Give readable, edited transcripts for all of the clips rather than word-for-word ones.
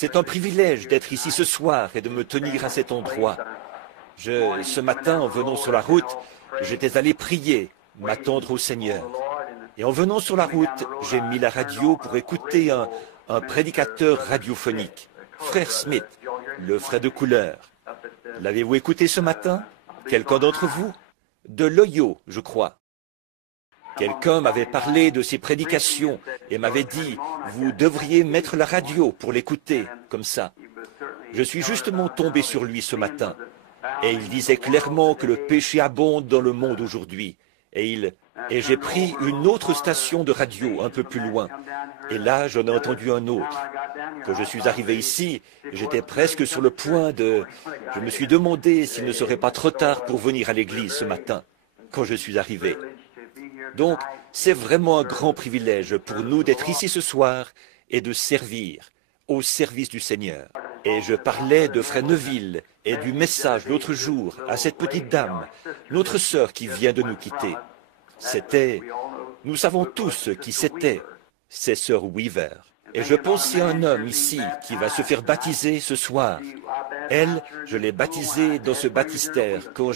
C'est un privilège d'être ici ce soir et de me tenir à cet endroit. Ce matin, en venant sur la route, j'étais allé prier, m'attendre au Seigneur. Et en venant sur la route, j'ai mis la radio pour écouter un prédicateur radiophonique, Frère Smith, le frère de couleur. L'avez-vous écouté ce matin? Quelqu'un d'entre vous? De l'Ohio, je crois. Quelqu'un m'avait parlé de ses prédications et m'avait dit, vous devriez mettre la radio pour l'écouter, comme ça. Je suis justement tombé sur lui ce matin. Et il disait clairement que le péché abonde dans le monde aujourd'hui. Et j'ai pris une autre station de radio un peu plus loin. Et là, j'en ai entendu un autre. Quand je suis arrivé ici, j'étais presque sur le point de... Je me suis demandé s'il ne serait pas trop tard pour venir à l'église ce matin, quand je suis arrivé. Donc, c'est vraiment un grand privilège pour nous d'être ici ce soir et de servir au service du Seigneur. Et je parlais de Frère Neville et du message l'autre jour à cette petite dame, notre sœur qui vient de nous quitter. Nous savons tous qui c'était, c'est sœur Weaver. Et je pensais à un homme ici qui va se faire baptiser ce soir. Elle, je l'ai baptisée dans ce baptistère quand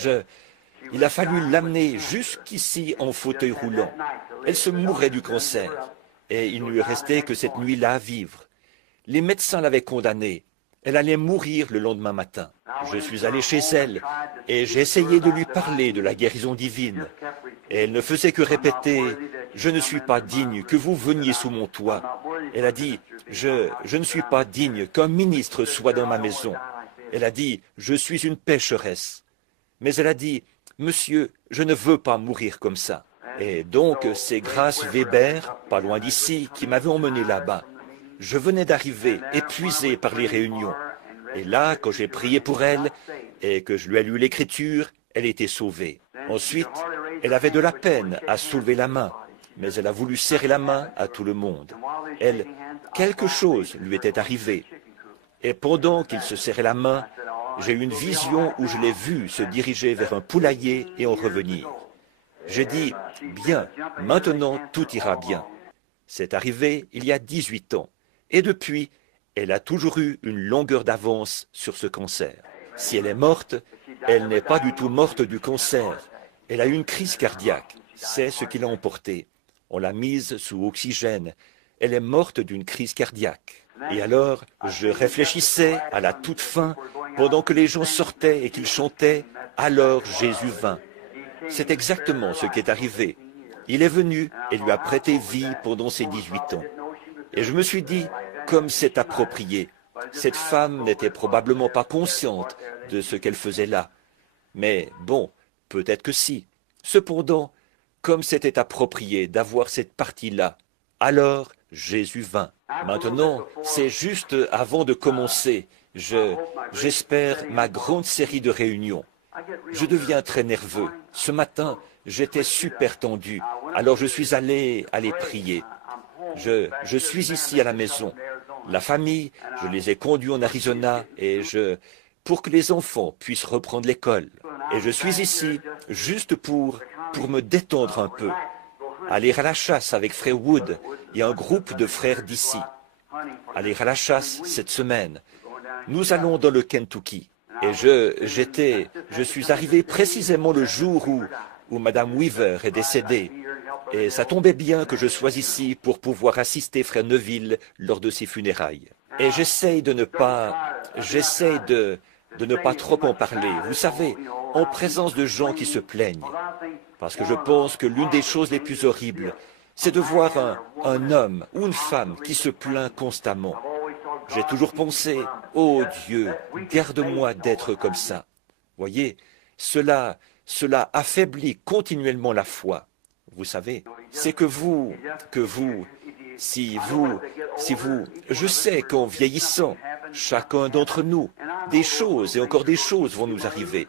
il a fallu l'amener jusqu'ici en fauteuil roulant. Elle se mourait du cancer et il ne lui restait que cette nuit-là à vivre. Les médecins l'avaient condamnée. Elle allait mourir le lendemain matin. Je suis allé chez elle et j'ai essayé de lui parler de la guérison divine. Et elle ne faisait que répéter « Je ne suis pas digne que vous veniez sous mon toit ». Elle a dit « Je ne suis pas digne qu'un ministre soit dans ma maison ». Elle a dit « Je suis une pécheresse ». Mais elle a dit « Monsieur, je ne veux pas mourir comme ça ». Et donc c'est Grace Weber, pas loin d'ici, qui m'avait emmené là-bas. Je venais d'arriver, épuisé par les réunions. Et là, quand j'ai prié pour elle et que je lui ai lu l'Écriture, elle était sauvée. Ensuite, elle avait de la peine à soulever la main, mais elle a voulu serrer la main à tout le monde. Quelque chose lui était arrivé. Et pendant qu'il se serrait la main, j'ai eu une vision où je l'ai vu se diriger vers un poulailler et en revenir. J'ai dit, bien, maintenant tout ira bien. C'est arrivé il y a 18 ans. Et depuis, elle a toujours eu une longueur d'avance sur ce cancer. Si elle est morte, elle n'est pas du tout morte du cancer. Elle a eu une crise cardiaque. C'est ce qui l'a emportée. On l'a mise sous oxygène. Elle est morte d'une crise cardiaque. Et alors, je réfléchissais à la toute fin, pendant que les gens sortaient et qu'ils chantaient « Alors Jésus vint ». C'est exactement ce qui est arrivé. Il est venu et lui a prêté vie pendant ses 18 ans. Et je me suis dit, comme c'est approprié, cette femme n'était probablement pas consciente de ce qu'elle faisait là. Mais bon, peut-être que si. Cependant, comme c'était approprié d'avoir cette partie-là, alors Jésus vint. Maintenant, c'est juste avant de commencer, j'espère ma grande série de réunions. Je deviens très nerveux. Ce matin, j'étais super tendu. Alors je suis allé prier. Je suis ici à la maison. La famille, je les ai conduits en Arizona pour que les enfants puissent reprendre l'école. Et je suis ici juste pour me détendre un peu. Aller à la chasse avec Frère Wood et un groupe de frères d'ici. Aller à la chasse cette semaine. Nous allons dans le Kentucky. Et je suis arrivé précisément le jour où Madame Weaver est décédée. Et ça tombait bien que je sois ici pour pouvoir assister Frère Neville lors de ses funérailles. Et j'essaye de ne pas trop en parler, vous savez, en présence de gens qui se plaignent. Parce que je pense que l'une des choses les plus horribles, c'est de voir un homme ou une femme qui se plaint constamment. J'ai toujours pensé, oh Dieu, garde-moi d'être comme ça. Voyez, cela affaiblit continuellement la foi. Vous savez, c'est je sais qu'en vieillissant, chacun d'entre nous, des choses et encore des choses vont nous arriver.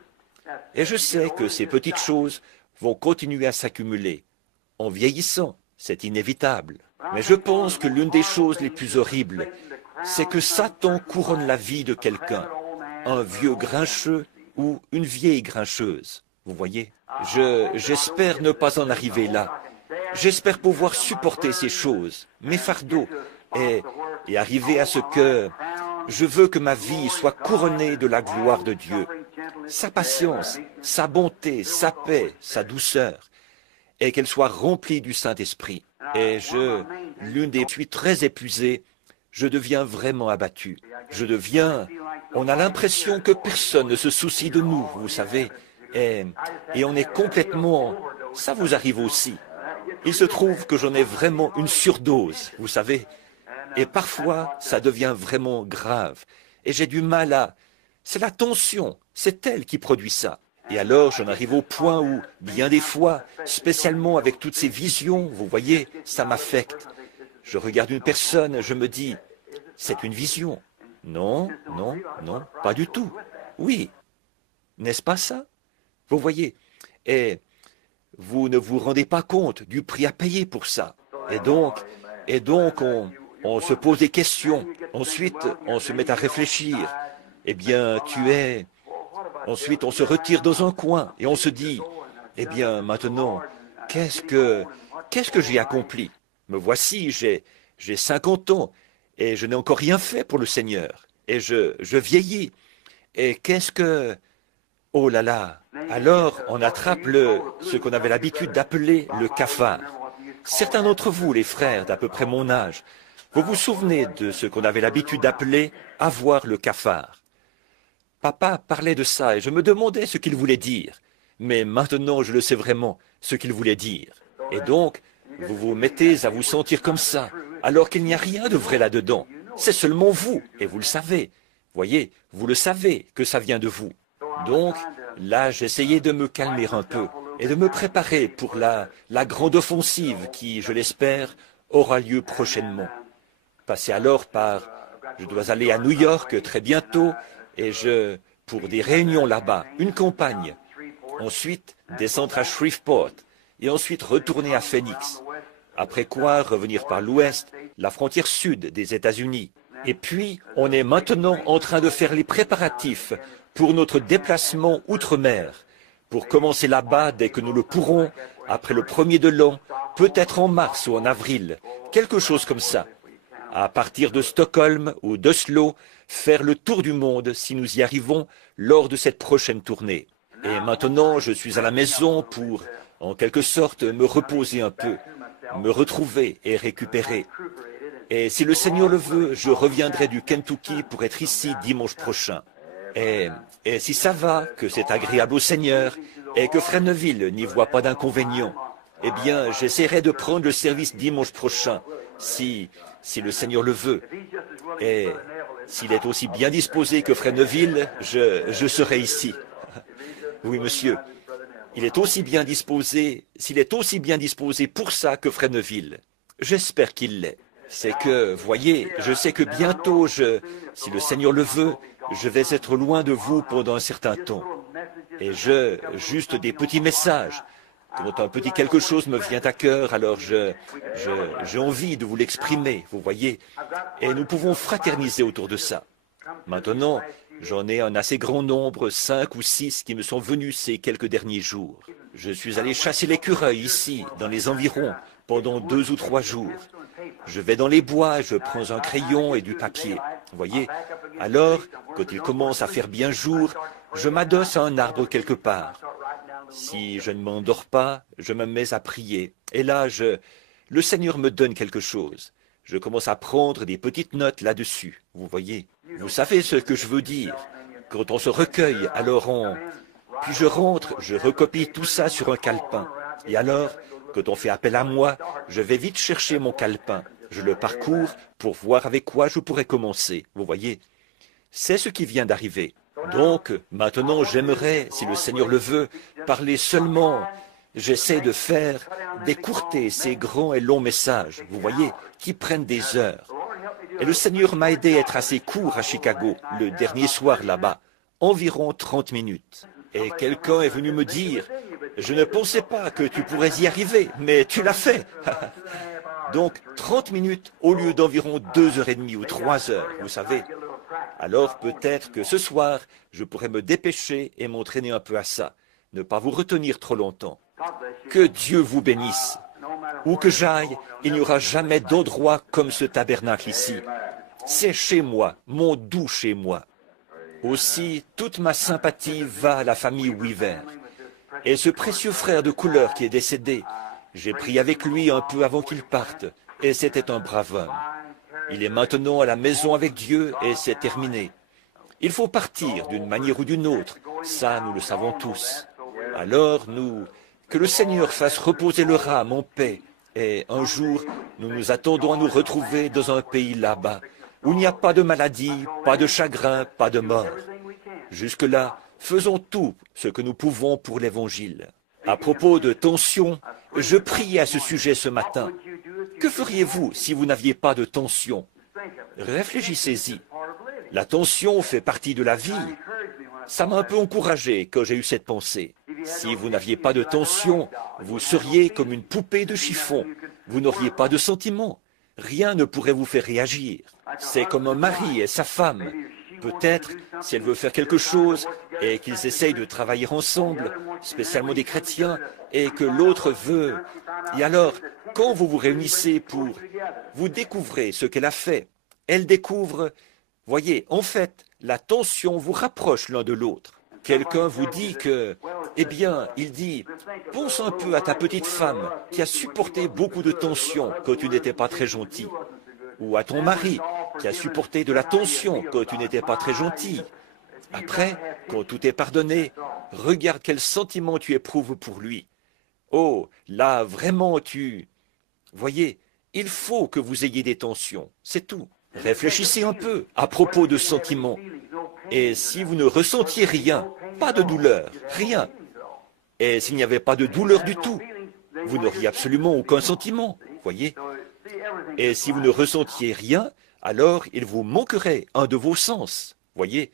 Et je sais que ces petites choses vont continuer à s'accumuler. En vieillissant, c'est inévitable. Mais je pense que l'une des choses les plus horribles, c'est que Satan couronne la vie de quelqu'un, un vieux grincheux ou une vieille grincheuse. Vous voyez, j'espère ne pas en arriver là. J'espère pouvoir supporter ces choses, mes fardeaux, et arriver à ce que Je veux que ma vie soit couronnée de la gloire de Dieu. Sa patience, sa bonté, sa paix, sa douceur, et qu'elle soit remplie du Saint-Esprit. Et l'une des, je suis très épuisé, je deviens vraiment abattu. On a l'impression que personne ne se soucie de nous, vous savez, et on est complètement, ça vous arrive aussi. Il se trouve que j'en ai vraiment une surdose, vous savez, et parfois ça devient vraiment grave, et j'ai du mal à, c'est la tension, c'est elle qui produit ça. Et alors j'en arrive au point où, bien des fois, spécialement avec toutes ces visions, vous voyez, ça m'affecte. Je regarde une personne, je me dis, c'est une vision. Non, non, non, pas du tout. Oui, n'est-ce pas ça? Vous voyez, et vous ne vous rendez pas compte du prix à payer pour ça. Et donc on se pose des questions. Ensuite, on se met à réfléchir. Eh bien, Ensuite, on se retire dans un coin et on se dit, eh bien, maintenant, qu'est-ce que j'ai accompli? Me voici, j'ai 50 ans et je n'ai encore rien fait pour le Seigneur. Et je vieillis. Et oh là là! Alors, on attrape ce qu'on avait l'habitude d'appeler le cafard. Certains d'entre vous, les frères d'à peu près mon âge, vous vous souvenez de ce qu'on avait l'habitude d'appeler avoir le cafard. Papa parlait de ça et je me demandais ce qu'il voulait dire. Mais maintenant, je le sais vraiment, ce qu'il voulait dire. Et donc, vous vous mettez à vous sentir comme ça, alors qu'il n'y a rien de vrai là-dedans. C'est seulement vous, et vous le savez. Voyez, vous le savez que ça vient de vous. Donc, là, j'essayais de me calmer un peu et de me préparer pour la grande offensive qui, je l'espère, aura lieu prochainement. Passer alors je dois aller à New York très bientôt et pour des réunions là-bas, une campagne. Ensuite, descendre à Shreveport et ensuite retourner à Phoenix. Après quoi, revenir par l'ouest, la frontière sud des États-Unis. Et puis, on est maintenant en train de faire les préparatifs pour notre déplacement outre-mer, pour commencer là-bas dès que nous le pourrons, après le 1er de l'an, peut-être en mars ou en avril, quelque chose comme ça. À partir de Stockholm ou d'Oslo, faire le tour du monde si nous y arrivons lors de cette prochaine tournée. Et maintenant, je suis à la maison pour, en quelque sorte, me reposer un peu, me retrouver et récupérer. Et si le Seigneur le veut, je reviendrai du Kentucky pour être ici dimanche prochain. Et si ça va, que c'est agréable au Seigneur, et que Fresneville n'y voit pas d'inconvénient, eh bien, j'essaierai de prendre le service dimanche prochain, si le Seigneur le veut. Et s'il est aussi bien disposé que Fresneville, je serai ici. Oui, monsieur. S'il est aussi bien disposé pour ça que Fresneville. J'espère qu'il l'est. C'est que, voyez, je sais que bientôt, si le Seigneur le veut, je vais être loin de vous pendant un certain temps. Et juste des petits messages. Quand un petit quelque chose me vient à cœur, alors j'ai envie de vous l'exprimer, vous voyez. Et nous pouvons fraterniser autour de ça. Maintenant, j'en ai un assez grand nombre, 5 ou 6, qui me sont venus ces quelques derniers jours. Je suis allé chasser l'écureuil ici, dans les environs, pendant 2 ou 3 jours. Je vais dans les bois, je prends un crayon et du papier. Vous voyez? Alors, quand il commence à faire bien jour, je m'adosse à un arbre quelque part. Si je ne m'endors pas, je me mets à prier. Et là, le Seigneur me donne quelque chose. Je commence à prendre des petites notes là-dessus. Vous voyez? Vous savez ce que je veux dire. Quand on se recueille, alors Puis je rentre, je recopie tout ça sur un calepin. Et alors, quand on fait appel à moi, je vais vite chercher mon calepin. Je le parcours pour voir avec quoi je pourrais commencer. Vous voyez? C'est ce qui vient d'arriver. Donc, maintenant, j'aimerais, si le Seigneur le veut, parler seulement. J'essaie de d'écourter ces grands et longs messages, vous voyez, qui prennent des heures. Et le Seigneur m'a aidé à être assez court à Chicago, le dernier soir là-bas, environ 30 minutes. Et quelqu'un est venu me dire, je ne pensais pas que tu pourrais y arriver, mais tu l'as fait. Donc, 30 minutes au lieu d'environ 2h30 ou 3 heures, vous savez. Alors peut-être que ce soir, je pourrais me dépêcher et m'entraîner un peu à ça. Ne pas vous retenir trop longtemps. Que Dieu vous bénisse. Où que j'aille, il n'y aura jamais d'endroit comme ce tabernacle ici. C'est chez moi, mon doux chez moi. Aussi, toute ma sympathie va à la famille Weaver. Et ce précieux frère de couleur qui est décédé, j'ai prié avec lui un peu avant qu'il parte, et c'était un brave homme. Il est maintenant à la maison avec Dieu, et c'est terminé. Il faut partir d'une manière ou d'une autre, ça nous le savons tous. Alors que le Seigneur fasse reposer leur âme en paix, et un jour, nous nous attendons à nous retrouver dans un pays là-bas, où il n'y a pas de maladie, pas de chagrin, pas de mort. Jusque-là, faisons tout ce que nous pouvons pour l'Évangile. À propos de tension, je priais à ce sujet ce matin. Que feriez-vous si vous n'aviez pas de tension? Réfléchissez-y. La tension fait partie de la vie. Ça m'a un peu encouragé quand j'ai eu cette pensée. Si vous n'aviez pas de tension, vous seriez comme une poupée de chiffon. Vous n'auriez pas de sentiments. Rien ne pourrait vous faire réagir. C'est comme un mari et sa femme. Peut-être, si elle veut faire quelque chose et qu'ils essayent de travailler ensemble, spécialement des chrétiens, et que l'autre veut. Et alors, quand vous vous réunissez vous découvrez ce qu'elle a fait. Elle découvre. Voyez, en fait, la tension vous rapproche l'un de l'autre. Quelqu'un vous dit que, eh bien, il dit, pense un peu à ta petite femme qui a supporté beaucoup de tension quand tu n'étais pas très gentil. Ou à ton mari qui a supporté de la tension quand tu n'étais pas très gentil. Après, quand tout est pardonné, regarde quel sentiment tu éprouves pour lui. Oh, là, vraiment, Voyez, il faut que vous ayez des tensions, c'est tout. Réfléchissez un peu à propos de sentiments. Et si vous ne ressentiez rien, pas de douleur, rien. Et s'il n'y avait pas de douleur du tout, vous n'auriez absolument aucun sentiment, voyez. Et si vous ne ressentiez rien, alors il vous manquerait un de vos sens, voyez.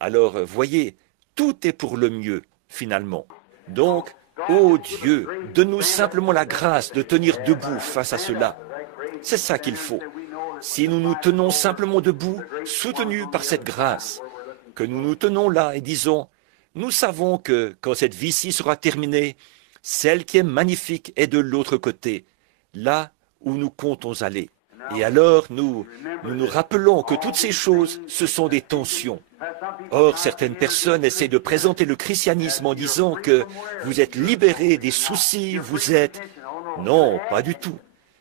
Alors, voyez, tout est pour le mieux, finalement. Donc, ô Dieu, donne-nous simplement la grâce de tenir debout face à cela. C'est ça qu'il faut. Si nous nous tenons simplement debout, soutenus par cette grâce, que nous nous tenons là et disons, nous savons que quand cette vie-ci sera terminée, celle qui est magnifique est de l'autre côté, là où nous comptons aller. Et alors nous rappelons que toutes ces choses, ce sont des tensions. Or, certaines personnes essaient de présenter le christianisme en disant que vous êtes libérés des soucis, vous êtes... Non, pas du tout.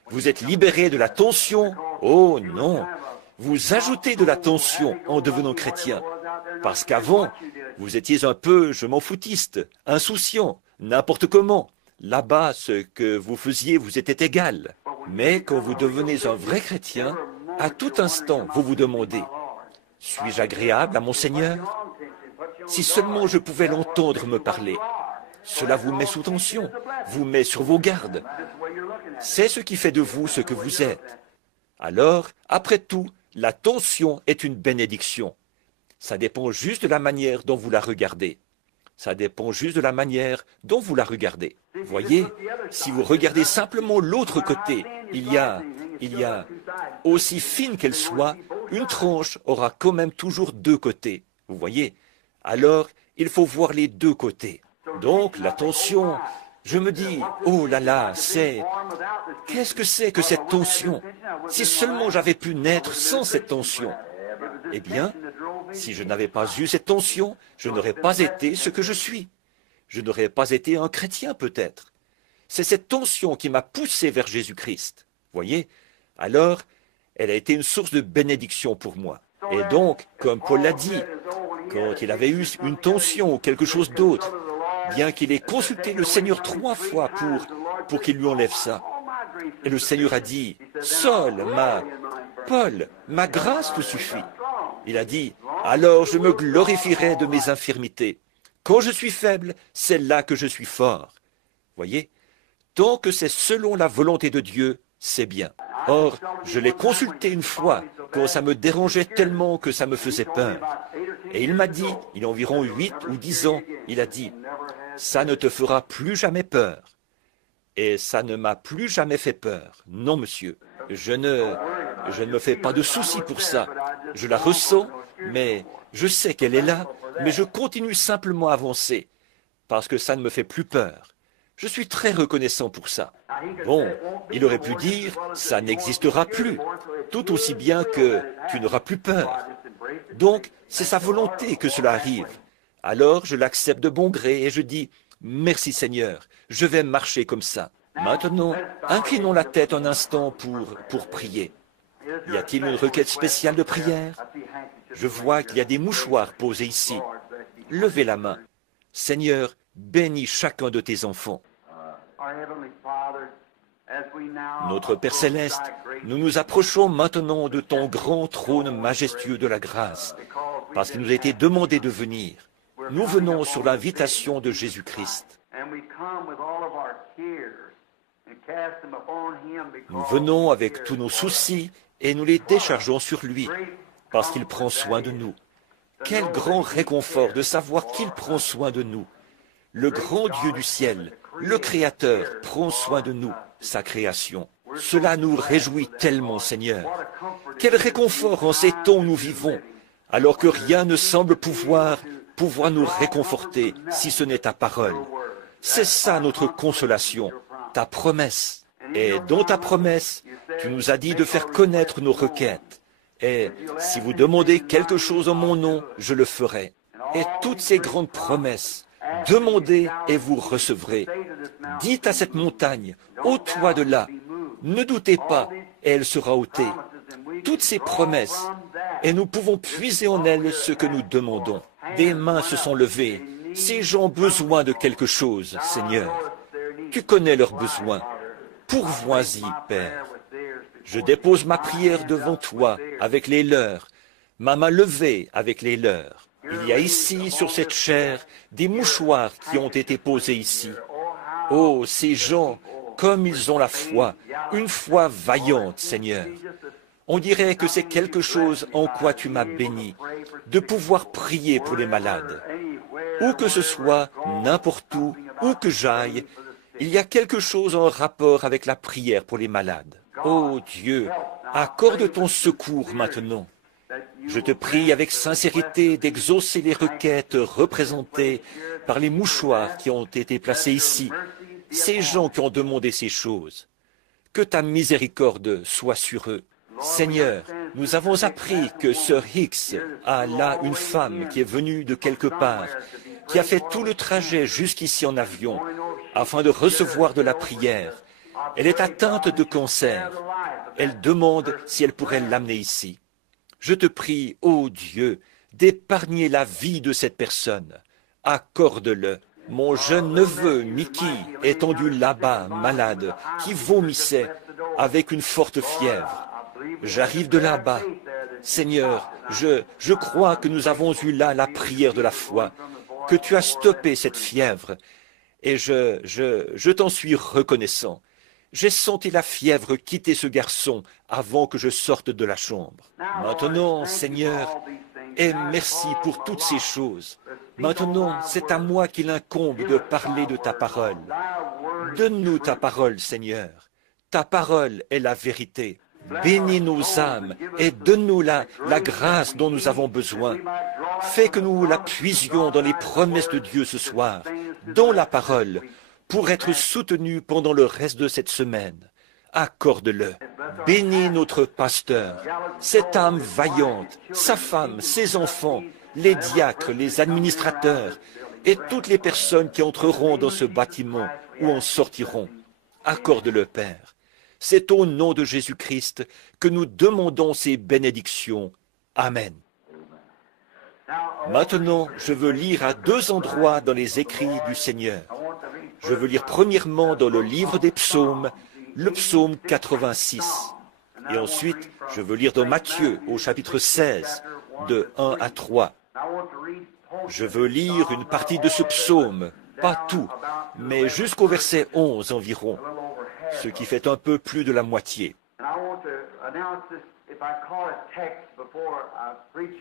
Vous êtes libérés de la tension. Oh non. Vous ajoutez de la tension en devenant chrétien. Parce qu'avant, vous étiez un peu je m'en foutiste, insouciant, n'importe comment. Là-bas, ce que vous faisiez vous était égal. Mais quand vous devenez un vrai chrétien, à tout instant, vous vous demandez, suis-je agréable à mon Seigneur? Si seulement je pouvais l'entendre me parler. Cela vous met sous tension, vous met sur vos gardes. C'est ce qui fait de vous ce que vous êtes. Alors, après tout, la tension est une bénédiction. Ça dépend juste de la manière dont vous la regardez. Ça dépend juste de la manière dont vous la regardez. Voyez, si vous regardez simplement l'autre côté, il y a, aussi fine qu'elle soit, une tranche aura quand même toujours deux côtés. Vous voyez? Alors, il faut voir les deux côtés. Donc, la tension, je me dis, oh là là, qu'est-ce que c'est que cette tension? Si seulement j'avais pu naître sans cette tension. Eh bien, si je n'avais pas eu cette tension, je n'aurais pas été ce que je suis. Je n'aurais pas été un chrétien peut-être. C'est cette tension qui m'a poussé vers Jésus-Christ. Voyez? Alors, elle a été une source de bénédiction pour moi. Et donc, comme Paul l'a dit, quand il avait eu une tension ou quelque chose d'autre, bien qu'il ait consulté le Seigneur 3 fois pour qu'il lui enlève ça. Et le Seigneur a dit, Paul, ma grâce te suffit. Il a dit, alors je me glorifierai de mes infirmités. Quand je suis faible, c'est là que je suis fort. Voyez, tant que c'est selon la volonté de Dieu, c'est bien. Or, je l'ai consulté une fois, quand ça me dérangeait tellement que ça me faisait peur. Et il m'a dit, il y a environ 8 ou 10 ans, il a dit, ça ne te fera plus jamais peur. Et ça ne m'a plus jamais fait peur. Non, monsieur, je ne me fais pas de soucis pour ça. Je la ressens, mais je sais qu'elle est là, mais je continue simplement à avancer, parce que ça ne me fait plus peur. Je suis très reconnaissant pour ça. Bon, il aurait pu dire, ça n'existera plus, tout aussi bien que tu n'auras plus peur. Donc, c'est sa volonté que cela arrive. Alors, je l'accepte de bon gré et je dis, merci Seigneur, je vais marcher comme ça. Maintenant, inclinons la tête un instant pour prier. Y a-t-il une requête spéciale de prière? Je vois qu'il y a des mouchoirs posés ici. Levez la main. Seigneur, bénis chacun de tes enfants. Notre Père Céleste, nous nous approchons maintenant de ton grand trône majestueux de la grâce, parce qu'il nous a été demandé de venir. Nous venons sur l'invitation de Jésus-Christ. Nous venons avec tous nos soucis et nous les déchargeons sur lui, parce qu'il prend soin de nous. Quel grand réconfort de savoir qu'il prend soin de nous. Le grand Dieu du ciel, le Créateur, prend soin de nous, sa création. Cela nous réjouit tellement, Seigneur. Quel réconfort en ces temps où nous vivons, alors que rien ne semble pouvoir nous réconforter si ce n'est ta parole. C'est ça notre consolation, ta promesse. Et dans ta promesse, tu nous as dit de faire connaître nos requêtes. Et si vous demandez quelque chose en mon nom, je le ferai. Et toutes ces grandes promesses, demandez et vous recevrez. Dites à cette montagne, ôte-toi de là. Ne doutez pas, et elle sera ôtée. Toutes ces promesses, et nous pouvons puiser en elles ce que nous demandons. Des mains se sont levées. Ces gens ont besoin de quelque chose, Seigneur. Tu connais leurs besoins. Pourvois-y, Père. Je dépose ma prière devant toi avec les leurs, ma main levée avec les leurs. Il y a ici, sur cette chair, des mouchoirs qui ont été posés ici. Oh, ces gens, comme ils ont la foi, une foi vaillante, Seigneur. On dirait que c'est quelque chose en quoi tu m'as béni, de pouvoir prier pour les malades. Où que ce soit, n'importe où que j'aille, il y a quelque chose en rapport avec la prière pour les malades. Oh Dieu, accorde ton secours maintenant. Je te prie avec sincérité d'exaucer les requêtes représentées par les mouchoirs qui ont été placés ici, ces gens qui ont demandé ces choses. Que ta miséricorde soit sur eux. Seigneur, nous avons appris que Sir Hicks a là une femme qui est venue de quelque part, qui a fait tout le trajet jusqu'ici en avion, afin de recevoir de la prière. Elle est atteinte de cancer. Elle demande si elle pourrait l'amener ici. Je te prie, ô Dieu, d'épargner la vie de cette personne. Accorde-le. Mon jeune neveu, Mickey, étendu là-bas, malade, qui vomissait, avec une forte fièvre. J'arrive de là-bas. Seigneur, je crois que nous avons eu là la prière de la foi, que tu as stoppé cette fièvre, et je t'en suis reconnaissant. J'ai senti la fièvre quitter ce garçon avant que je sorte de la chambre. Maintenant, Seigneur, et merci pour toutes ces choses. Maintenant, c'est à moi qu'il incombe de parler de ta parole. Donne-nous ta parole, Seigneur. Ta parole est la vérité. Bénis nos âmes et donne-nous la grâce dont nous avons besoin. Fais que nous la puisions dans les promesses de Dieu ce soir, dans la parole, pour être soutenus pendant le reste de cette semaine. Accorde-le. Bénis notre pasteur, cette âme vaillante, sa femme, ses enfants, les diacres, les administrateurs et toutes les personnes qui entreront dans ce bâtiment ou en sortiront. Accorde-le, Père. C'est au nom de Jésus-Christ que nous demandons ces bénédictions. Amen. Maintenant, je veux lire à deux endroits dans les écrits du Seigneur. Je veux lire premièrement dans le livre des psaumes, le psaume 86. Et ensuite, je veux lire dans Matthieu au chapitre 16, de 1 à 3. Je veux lire une partie de ce psaume, pas tout, mais jusqu'au verset 11 environ, ce qui fait un peu plus de la moitié.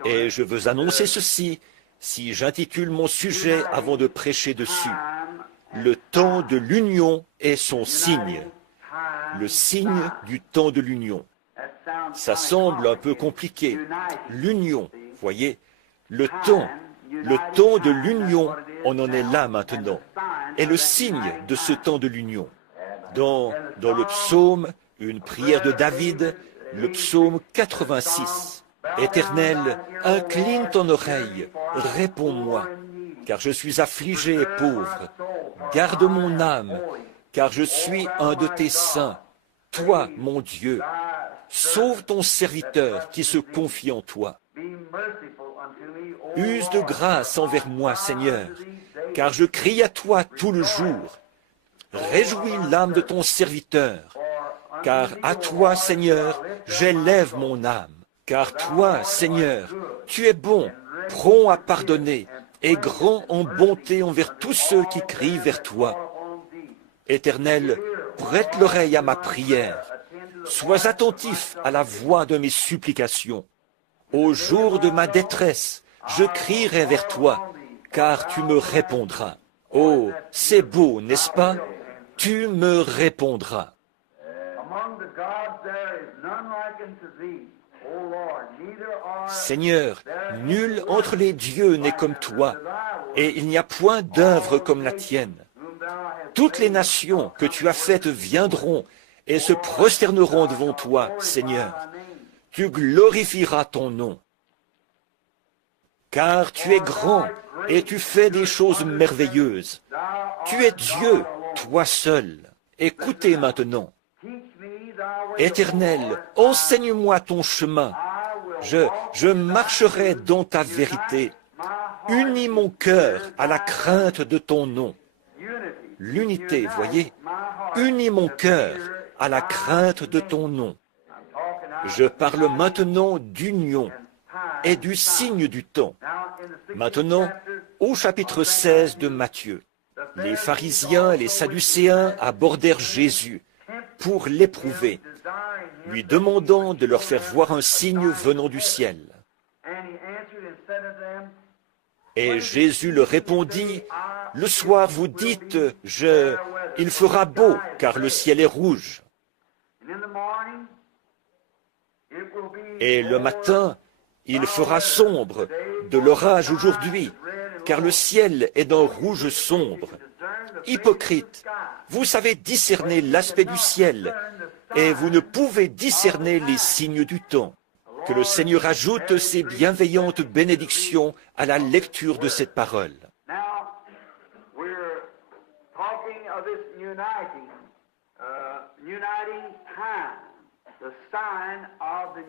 Et je veux annoncer ceci, si j'intitule mon sujet avant de prêcher dessus. Le temps de l'union est son signe. Le signe du temps de l'union. Ça semble un peu compliqué. L'union, voyez, le temps de l'union, on en est là maintenant. est le signe de ce temps de l'union. Dans le psaume, une prière de David, le psaume 86. Éternel, incline ton oreille, réponds-moi, car je suis affligé et pauvre. Garde mon âme, car je suis un de tes saints. Toi, mon Dieu, sauve ton serviteur qui se confie en toi. Use de grâce envers moi, Seigneur, car je crie à toi tout le jour. Réjouis l'âme de ton serviteur, car à toi, Seigneur, j'élève mon âme. Car toi, Seigneur, tu es bon, prompt à pardonner, et grand en bonté envers tous ceux qui crient vers toi. Éternel, prête l'oreille à ma prière. Sois attentif à la voix de mes supplications. Au jour de ma détresse, je crierai vers toi, car tu me répondras. Oh, c'est beau, n'est-ce pas? Tu me répondras. Seigneur, nul entre les dieux n'est comme toi, et il n'y a point d'œuvre comme la tienne. Toutes les nations que tu as faites viendront et se prosterneront devant toi, Seigneur. Tu glorifieras ton nom. Car tu es grand et tu fais des choses merveilleuses. Tu es Dieu, toi seul. Écoutez maintenant. Éternel, enseigne-moi ton chemin. Je marcherai dans ta vérité. Unis mon cœur à la crainte de ton nom. L'unité, voyez, unis mon cœur à la crainte de ton nom. Je parle maintenant d'union et du signe du temps. Maintenant, au chapitre 16 de Matthieu, les pharisiens et les sadducéens abordèrent Jésus pour l'éprouver, lui demandant de leur faire voir un signe venant du ciel. Et Jésus leur répondit, « Le soir vous dites, il fera beau, car le ciel est rouge. Et le matin, il fera sombre, de l'orage aujourd'hui, car le ciel est d'un rouge sombre. Hypocrite, vous savez discerner l'aspect du ciel, et vous ne pouvez discerner les signes du temps. » Que le Seigneur ajoute ses bienveillantes bénédictions à la lecture de cette parole.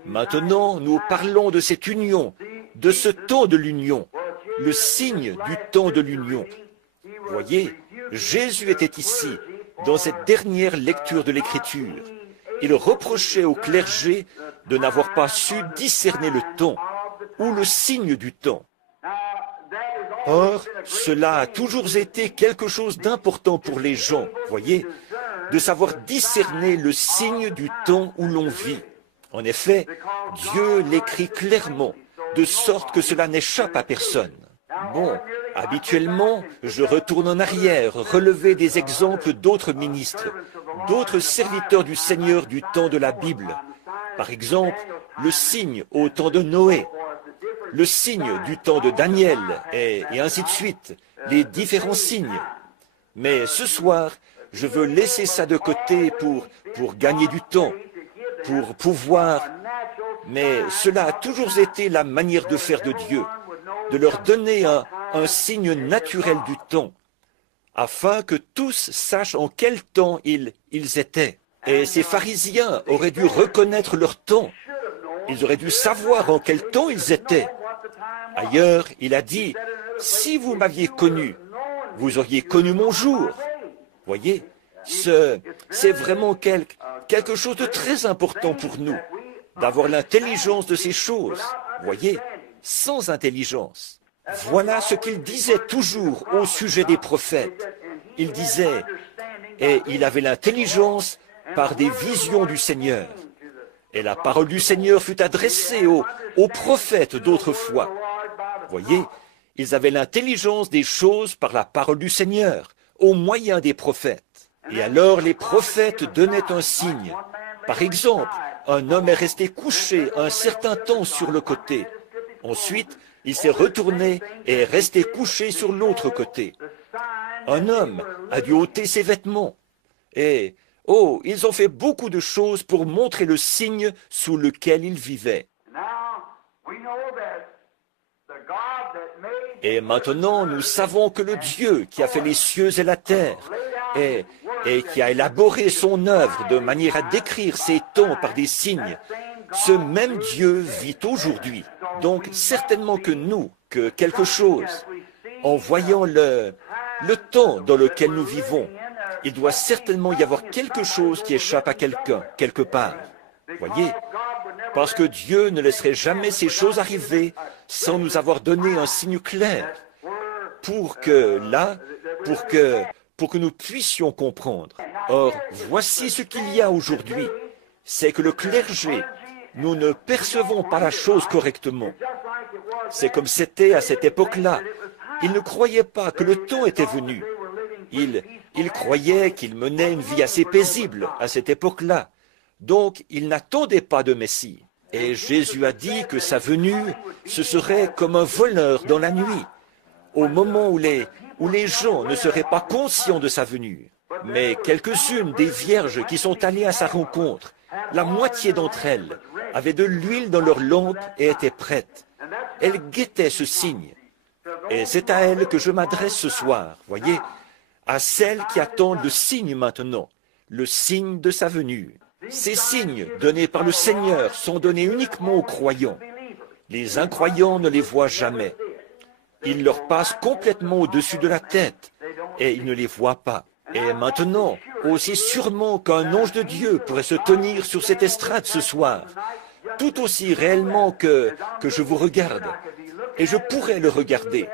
Maintenant, nous parlons de cette union, de ce temps de l'union, le signe du temps de l'union. Voyez, Jésus était ici, dans cette dernière lecture de l'Écriture. Il reprochait au clergé de n'avoir pas su discerner le temps ou le signe du temps. Or, cela a toujours été quelque chose d'important pour les gens, voyez, de savoir discerner le signe du temps où l'on vit. En effet, Dieu l'écrit clairement, de sorte que cela n'échappe à personne. Bon, habituellement, je retourne en arrière, relever des exemples d'autres ministres, d'autres serviteurs du Seigneur du temps de la Bible. Par exemple, le signe au temps de Noé, le signe du temps de Daniel, et ainsi de suite, les différents signes. Mais ce soir, je veux laisser ça de côté pour gagner du temps, pour pouvoir... Mais cela a toujours été la manière de faire de Dieu, de leur donner un signe naturel du temps, afin que tous sachent en quel temps ils étaient. Et ces pharisiens auraient dû reconnaître leur temps. Ils auraient dû savoir en quel temps ils étaient. Ailleurs, il a dit, « Si vous m'aviez connu, vous auriez connu mon jour. » Voyez, c'est vraiment quelque chose de très important pour nous, d'avoir l'intelligence de ces choses. Voyez, sans intelligence. Voilà ce qu'il disait toujours au sujet des prophètes. Il disait, et il avait l'intelligence par des visions du Seigneur. Et la parole du Seigneur fut adressée aux prophètes d'autrefois. Voyez, ils avaient l'intelligence des choses par la parole du Seigneur, au moyen des prophètes. Et alors les prophètes donnaient un signe. Par exemple, un homme est resté couché un certain temps sur le côté. Ensuite, il s'est retourné et est resté couché sur l'autre côté. Un homme a dû ôter ses vêtements. Et, oh, ils ont fait beaucoup de choses pour montrer le signe sous lequel ils vivaient. Et maintenant, nous savons que le Dieu qui a fait les cieux et la terre et qui a élaboré son œuvre de manière à décrire ses temps par des signes, ce même Dieu vit aujourd'hui. Donc, certainement que nous, que quelque chose, en voyant le temps dans lequel nous vivons, il doit certainement y avoir quelque chose qui échappe à quelqu'un, quelque part. Voyez, parce que Dieu ne laisserait jamais ces choses arriver sans nous avoir donné un signe clair pour que nous puissions comprendre. Or, voici ce qu'il y a aujourd'hui, c'est que le clergé, nous ne percevons pas la chose correctement. C'est comme c'était à cette époque-là. Ils ne croyaient pas que le temps était venu. Ils croyaient qu'ils menaient une vie assez paisible à cette époque-là. Donc, ils n'attendaient pas de Messie. Et Jésus a dit que sa venue, ce serait comme un voleur dans la nuit, au moment où les gens ne seraient pas conscients de sa venue. Mais quelques-unes des vierges qui sont allées à sa rencontre, la moitié d'entre elles avaient de l'huile dans leurs lampes et étaient prêtes. Elles guettaient ce signe. Et c'est à elles que je m'adresse ce soir, voyez, à celles qui attendent le signe maintenant, le signe de sa venue. Ces signes donnés par le Seigneur sont donnés uniquement aux croyants. Les incroyants ne les voient jamais. Ils leur passent complètement au-dessus de la tête et ils ne les voient pas. Et maintenant, aussi sûrement qu'un ange de Dieu pourrait se tenir sur cette estrade ce soir, tout aussi réellement que je vous regarde, et je pourrais le regarder,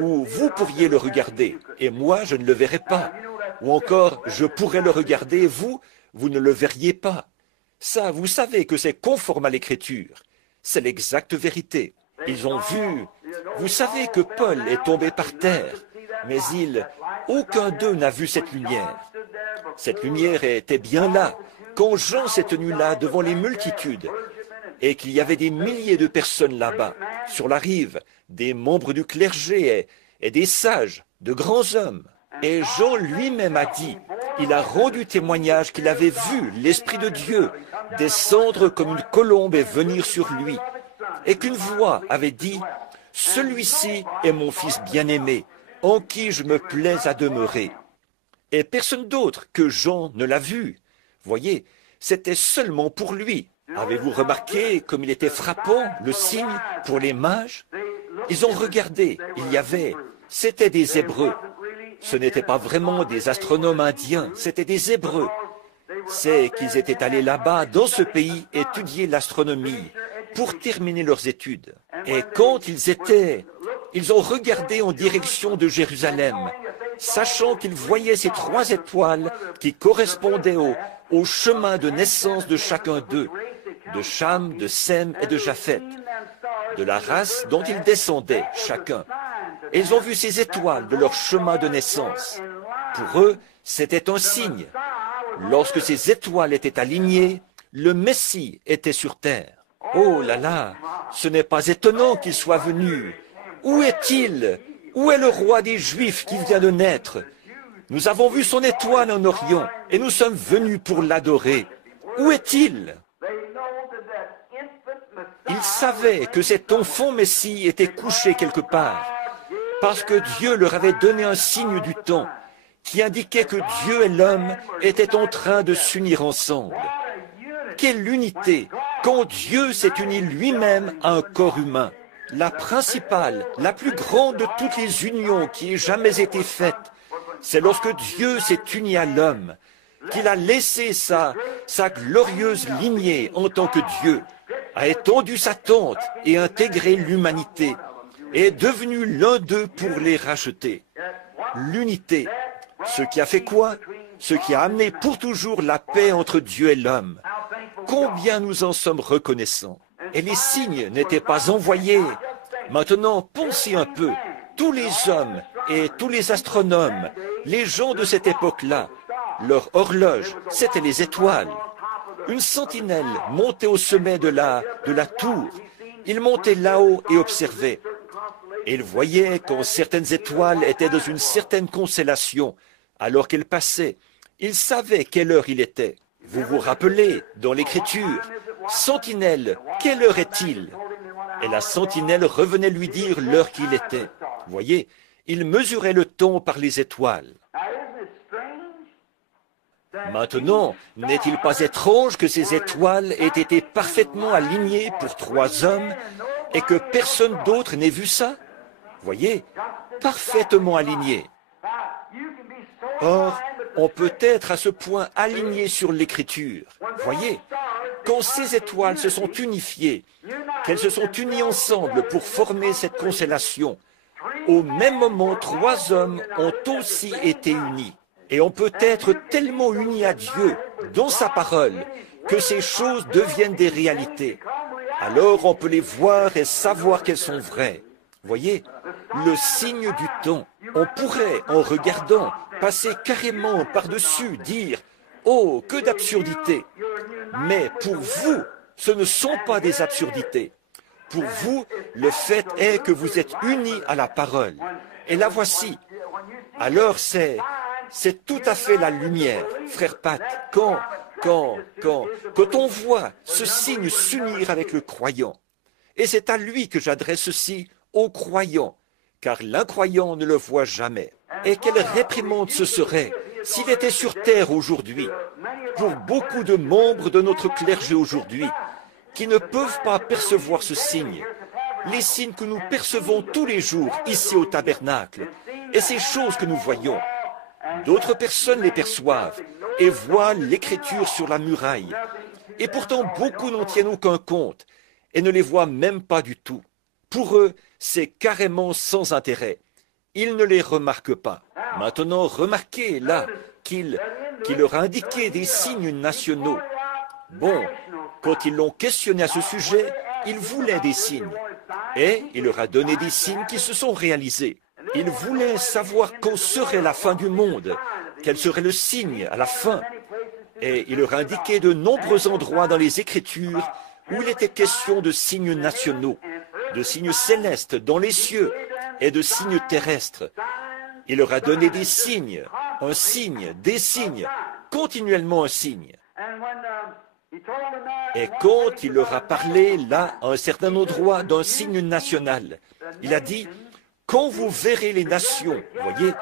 ou vous pourriez le regarder, et moi je ne le verrais pas, ou encore je pourrais le regarder et vous ne le verriez pas. Ça, vous savez que c'est conforme à l'Écriture. C'est l'exacte vérité. Ils ont vu. Vous savez que Paul est tombé par terre, mais aucun d'eux n'a vu cette lumière. Cette lumière était bien là, quand Jean s'est tenu là devant les multitudes, et qu'il y avait des milliers de personnes là-bas, sur la rive, des membres du clergé et des sages, de grands hommes. Et Jean lui-même a dit, il a rendu témoignage qu'il avait vu l'Esprit de Dieu descendre comme une colombe et venir sur lui, et qu'une voix avait dit, « Celui-ci est mon Fils bien-aimé, en qui je me plais à demeurer. » Et personne d'autre que Jean ne l'a vu. Voyez, c'était seulement pour lui. Avez-vous remarqué comme il était frappant, le signe pour les mages? Ils ont regardé, c'était des Hébreux. Ce n'étaient pas vraiment des astronomes indiens, c'était des Hébreux. C'est qu'ils étaient allés là-bas, dans ce pays, étudier l'astronomie, pour terminer leurs études. Et quand ils ont regardé en direction de Jérusalem, sachant qu'ils voyaient ces 3 étoiles qui correspondaient au chemin de naissance de chacun d'eux, de Cham, de Sem et de Japheth, de la race dont ils descendaient chacun. Et ils ont vu ces étoiles de leur chemin de naissance. Pour eux, c'était un signe. Lorsque ces étoiles étaient alignées, le Messie était sur terre. Oh là là, ce n'est pas étonnant qu'il soit venu. Où est-il? Où est le roi des Juifs qui vient de naître? Nous avons vu son étoile en Orient et nous sommes venus pour l'adorer. Où est-il? Ils savaient que cet enfant Messie était couché quelque part, parce que Dieu leur avait donné un signe du temps qui indiquait que Dieu et l'homme étaient en train de s'unir ensemble. Quelle unité quand Dieu s'est uni lui-même à un corps humain. La principale, la plus grande de toutes les unions qui ait jamais été faite, c'est lorsque Dieu s'est uni à l'homme, qu'il a laissé sa glorieuse lignée en tant que Dieu, a étendu sa tente et intégré l'humanité, et est devenu l'un d'eux pour les racheter. L'unité, ce qui a fait quoi? Ce qui a amené pour toujours la paix entre Dieu et l'homme. Combien nous en sommes reconnaissants. Et les signes n'étaient pas envoyés. Maintenant, pensez un peu. Tous les hommes et tous les astronomes, les gens de cette époque-là, leur horloge, c'était les étoiles. Une sentinelle montait au sommet de la tour. Il montait là-haut et observait. Et il voyait quand certaines étoiles étaient dans une certaine constellation, alors qu'elles passaient. Il savait quelle heure il était. Vous vous rappelez, dans l'Écriture, « Sentinelle, quelle heure est-il » Et la sentinelle revenait lui dire l'heure qu'il était. Voyez, il mesurait le temps par les étoiles. Maintenant, n'est-il pas étrange que ces étoiles aient été parfaitement alignées pour 3 hommes et que personne d'autre n'ait vu ça? Voyez, parfaitement alignées. Or, on peut être à ce point aligné sur l'Écriture. Voyez, quand ces étoiles se sont unifiées, qu'elles se sont unies ensemble pour former cette constellation, au même moment, 3 hommes ont aussi été unis. Et on peut être tellement uni à Dieu, dans sa parole, que ces choses deviennent des réalités. Alors on peut les voir et savoir qu'elles sont vraies. Voyez, le signe du temps. On pourrait, en regardant, passer carrément par-dessus, dire « Oh, que d'absurdités !» Mais pour vous, ce ne sont pas des absurdités. Pour vous, le fait est que vous êtes unis à la parole. Et la voici. Alors c'est tout à fait la lumière, frère Pat, quand on voit ce signe s'unir avec le croyant. Et c'est à lui que j'adresse ceci, au croyant, car l'incroyant ne le voit jamais. Et quelle réprimande ce serait s'il était sur terre aujourd'hui, pour beaucoup de membres de notre clergé aujourd'hui, qui ne peuvent pas percevoir ce signe, les signes que nous percevons tous les jours ici au tabernacle, et ces choses que nous voyons. D'autres personnes les perçoivent et voient l'écriture sur la muraille. Et pourtant, beaucoup n'en tiennent aucun compte et ne les voient même pas du tout. Pour eux, c'est carrément sans intérêt. Ils ne les remarquent pas. Maintenant, remarquez là qu'il leur a indiqué des signes nationaux. Bon, quand ils l'ont questionné à ce sujet, ils voulaient des signes. Et il leur a donné des signes qui se sont réalisés. Il voulait savoir quand serait la fin du monde, quel serait le signe à la fin. Et il leur a indiqué de nombreux endroits dans les Écritures où il était question de signes nationaux, de signes célestes dans les cieux et de signes terrestres. Il leur a donné des signes, un signe, des signes, continuellement un signe. Et quand il leur a parlé, là, à un certain endroit, d'un signe national, il a dit, quand vous verrez les nations, voyez,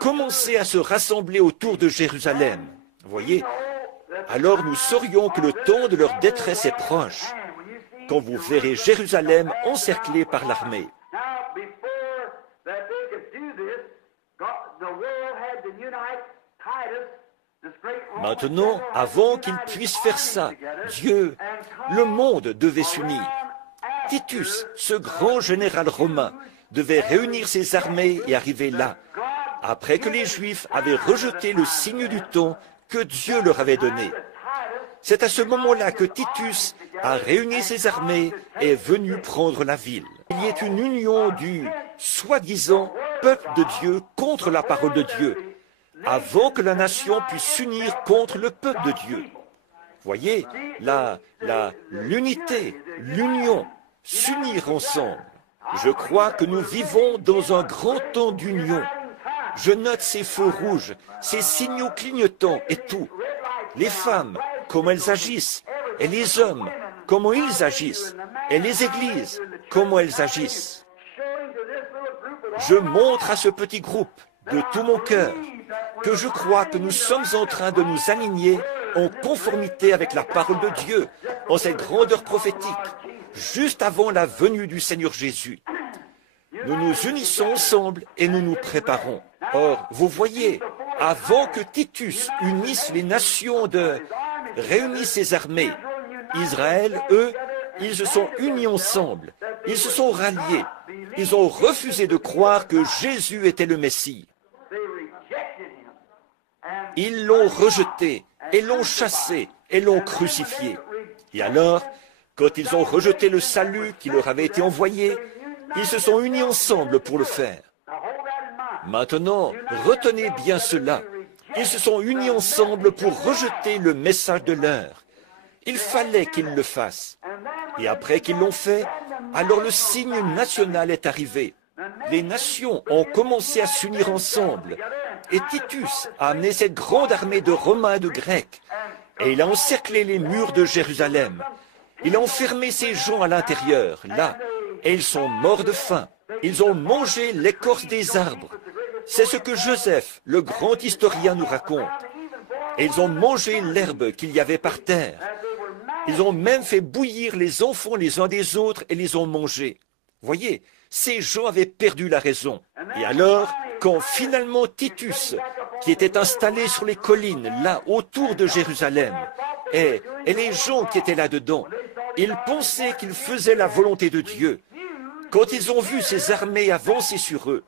commencer à se rassembler autour de Jérusalem, voyez, alors nous saurions que le temps de leur détresse est proche, quand vous verrez Jérusalem encerclée par l'armée. Maintenant, avant qu'ils puissent faire ça, Dieu, le monde devait s'unir. Titus, ce grand général romain, devait réunir ses armées et arriver là, après que les Juifs avaient rejeté le signe du temps que Dieu leur avait donné. C'est à ce moment-là que Titus a réuni ses armées et est venu prendre la ville. Il y a une union du soi-disant peuple de Dieu contre la parole de Dieu, avant que la nation puisse s'unir contre le peuple de Dieu. Voyez, l'unité, l'union, s'unir ensemble. Je crois que nous vivons dans un grand temps d'union. Je note ces feux rouges, ces signaux clignotants et tout. Les femmes, comment elles agissent, et les hommes, comment ils agissent, et les églises, comment elles agissent. Je montre à ce petit groupe, de tout mon cœur, que je crois que nous sommes en train de nous aligner en conformité avec la parole de Dieu, en cette grandeur prophétique, juste avant la venue du Seigneur Jésus. Nous nous unissons ensemble et nous nous préparons. Or, vous voyez, avant que Titus unisse les nations réunisse ses armées, Israël, eux, ils se sont unis ensemble, ils se sont ralliés, ils ont refusé de croire que Jésus était le Messie. Ils l'ont rejeté et l'ont chassé et l'ont crucifié. Et alors, quand ils ont rejeté le salut qui leur avait été envoyé, ils se sont unis ensemble pour le faire. Maintenant, retenez bien cela. Ils se sont unis ensemble pour rejeter le message de l'heure. Il fallait qu'ils le fassent. Et après qu'ils l'ont fait, alors le signe national est arrivé. les nations ont commencé à s'unir ensemble. Et Titus a amené cette grande armée de Romains et de Grecs. Et il a encerclé les murs de Jérusalem. Il a enfermé ces gens à l'intérieur, là. Et ils sont morts de faim. Ils ont mangé l'écorce des arbres. C'est ce que Joseph, le grand historien, nous raconte. Et ils ont mangé l'herbe qu'il y avait par terre. Ils ont même fait bouillir les enfants les uns des autres et les ont mangés. Voyez, ces gens avaient perdu la raison. Et alors, quand finalement Titus, qui était installé sur les collines, là, autour de Jérusalem, et les gens qui étaient là-dedans, ils pensaient qu'ils faisaient la volonté de Dieu. Quand ils ont vu ces armées avancer sur eux,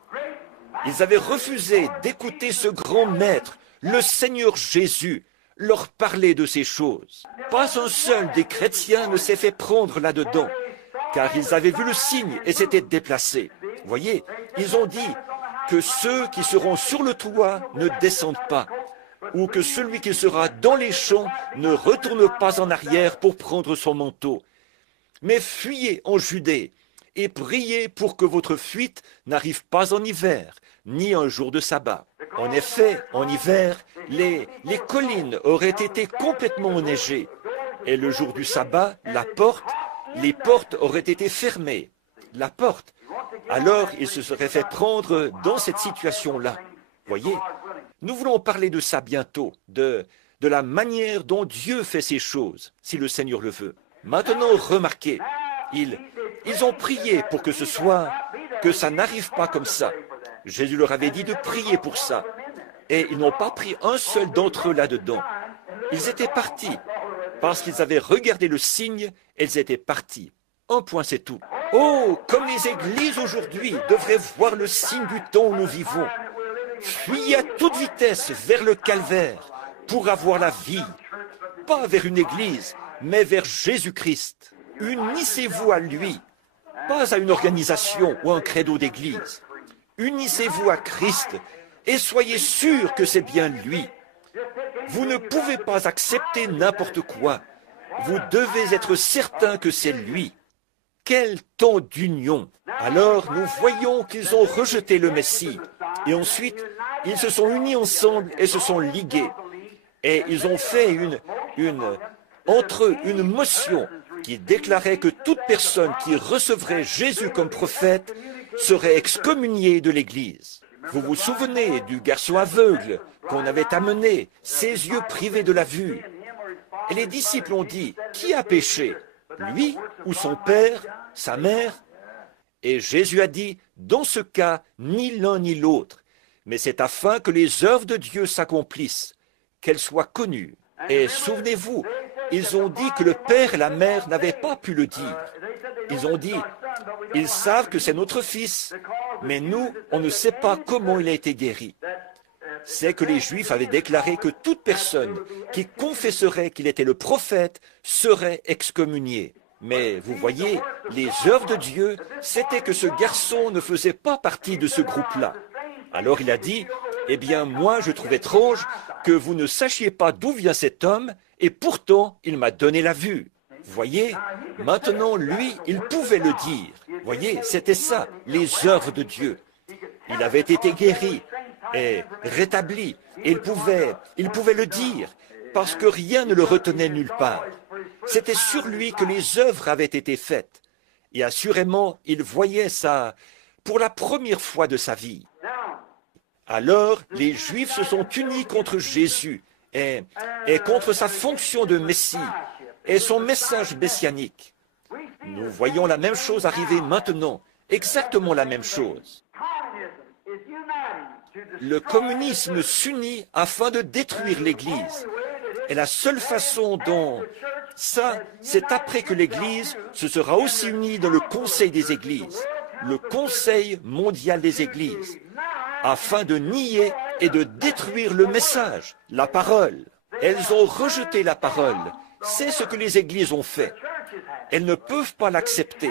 ils avaient refusé d'écouter ce grand maître, le Seigneur Jésus, leur parler de ces choses. Pas un seul des chrétiens ne s'est fait prendre là-dedans, car ils avaient vu le signe et s'étaient déplacés. Voyez, ils ont dit que ceux qui seront sur le toit ne descendent pas, ou que celui qui sera dans les champs ne retourne pas en arrière pour prendre son manteau. Mais fuyez en Judée et priez pour que votre fuite n'arrive pas en hiver, ni un jour de sabbat. En effet, en hiver, les collines auraient été complètement enneigées, et le jour du sabbat, les portes auraient été fermées. La porte. Alors, il se serait fait prendre dans cette situation-là. Voyez, nous voulons parler de ça bientôt, de la manière dont Dieu fait ces choses, si le Seigneur le veut. Maintenant, remarquez, ils ont prié pour que ça n'arrive pas comme ça. Jésus leur avait dit de prier pour ça. Et ils n'ont pas pris un seul d'entre eux là-dedans. Ils étaient partis. Parce qu'ils avaient regardé le signe, ils étaient partis. Un point, c'est tout. Oh, comme les églises aujourd'hui devraient voir le signe du temps où nous vivons. Fuyez à toute vitesse vers le calvaire pour avoir la vie. Pas vers une église, mais vers Jésus-Christ. Unissez-vous à lui, pas à une organisation ou un credo d'église. Unissez-vous à Christ et soyez sûrs que c'est bien lui. Vous ne pouvez pas accepter n'importe quoi. Vous devez être certain que c'est lui. Quel temps d'union! Alors nous voyons qu'ils ont rejeté le Messie. Et ensuite, ils se sont unis ensemble et se sont ligués. Et ils ont fait entre eux une motion qui déclarait que toute personne qui recevrait Jésus comme prophète serait excommuniée de l'Église. Vous vous souvenez du garçon aveugle qu'on avait amené, ses yeux privés de la vue. Et les disciples ont dit, qui a péché? Lui ou son père, sa mère? Et Jésus a dit, dans ce cas, ni l'un ni l'autre, mais c'est afin que les œuvres de Dieu s'accomplissent, qu'elles soient connues. Et souvenez-vous, ils ont dit que le père et la mère n'avaient pas pu le dire. Ils ont dit, ils savent que c'est notre fils, mais nous, on ne sait pas comment il a été guéri. C'est que les Juifs avaient déclaré que toute personne qui confesserait qu'il était le prophète serait excommuniée. Mais vous voyez, les œuvres de Dieu, c'était que ce garçon ne faisait pas partie de ce groupe-là. Alors il a dit, eh bien moi je trouve étrange que vous ne sachiez pas d'où vient cet homme, et pourtant il m'a donné la vue. Voyez, maintenant lui, il pouvait le dire. Voyez, c'était ça, les œuvres de Dieu. Il avait été guéri et rétabli, et il pouvait le dire, parce que rien ne le retenait nulle part. C'était sur lui que les œuvres avaient été faites. Et assurément, il voyait ça pour la première fois de sa vie. Alors, les Juifs se sont unis contre Jésus et contre sa fonction de Messie et son message messianique. Nous voyons la même chose arriver maintenant, exactement la même chose. Le communisme s'unit afin de détruire l'Église. Et la seule façon dont ça, c'est après que l'Église se sera aussi unie dans le Conseil des Églises, le Conseil mondial des Églises, afin de nier et de détruire le message, la parole. Elles ont rejeté la parole. C'est ce que les Églises ont fait. Elles ne peuvent pas l'accepter,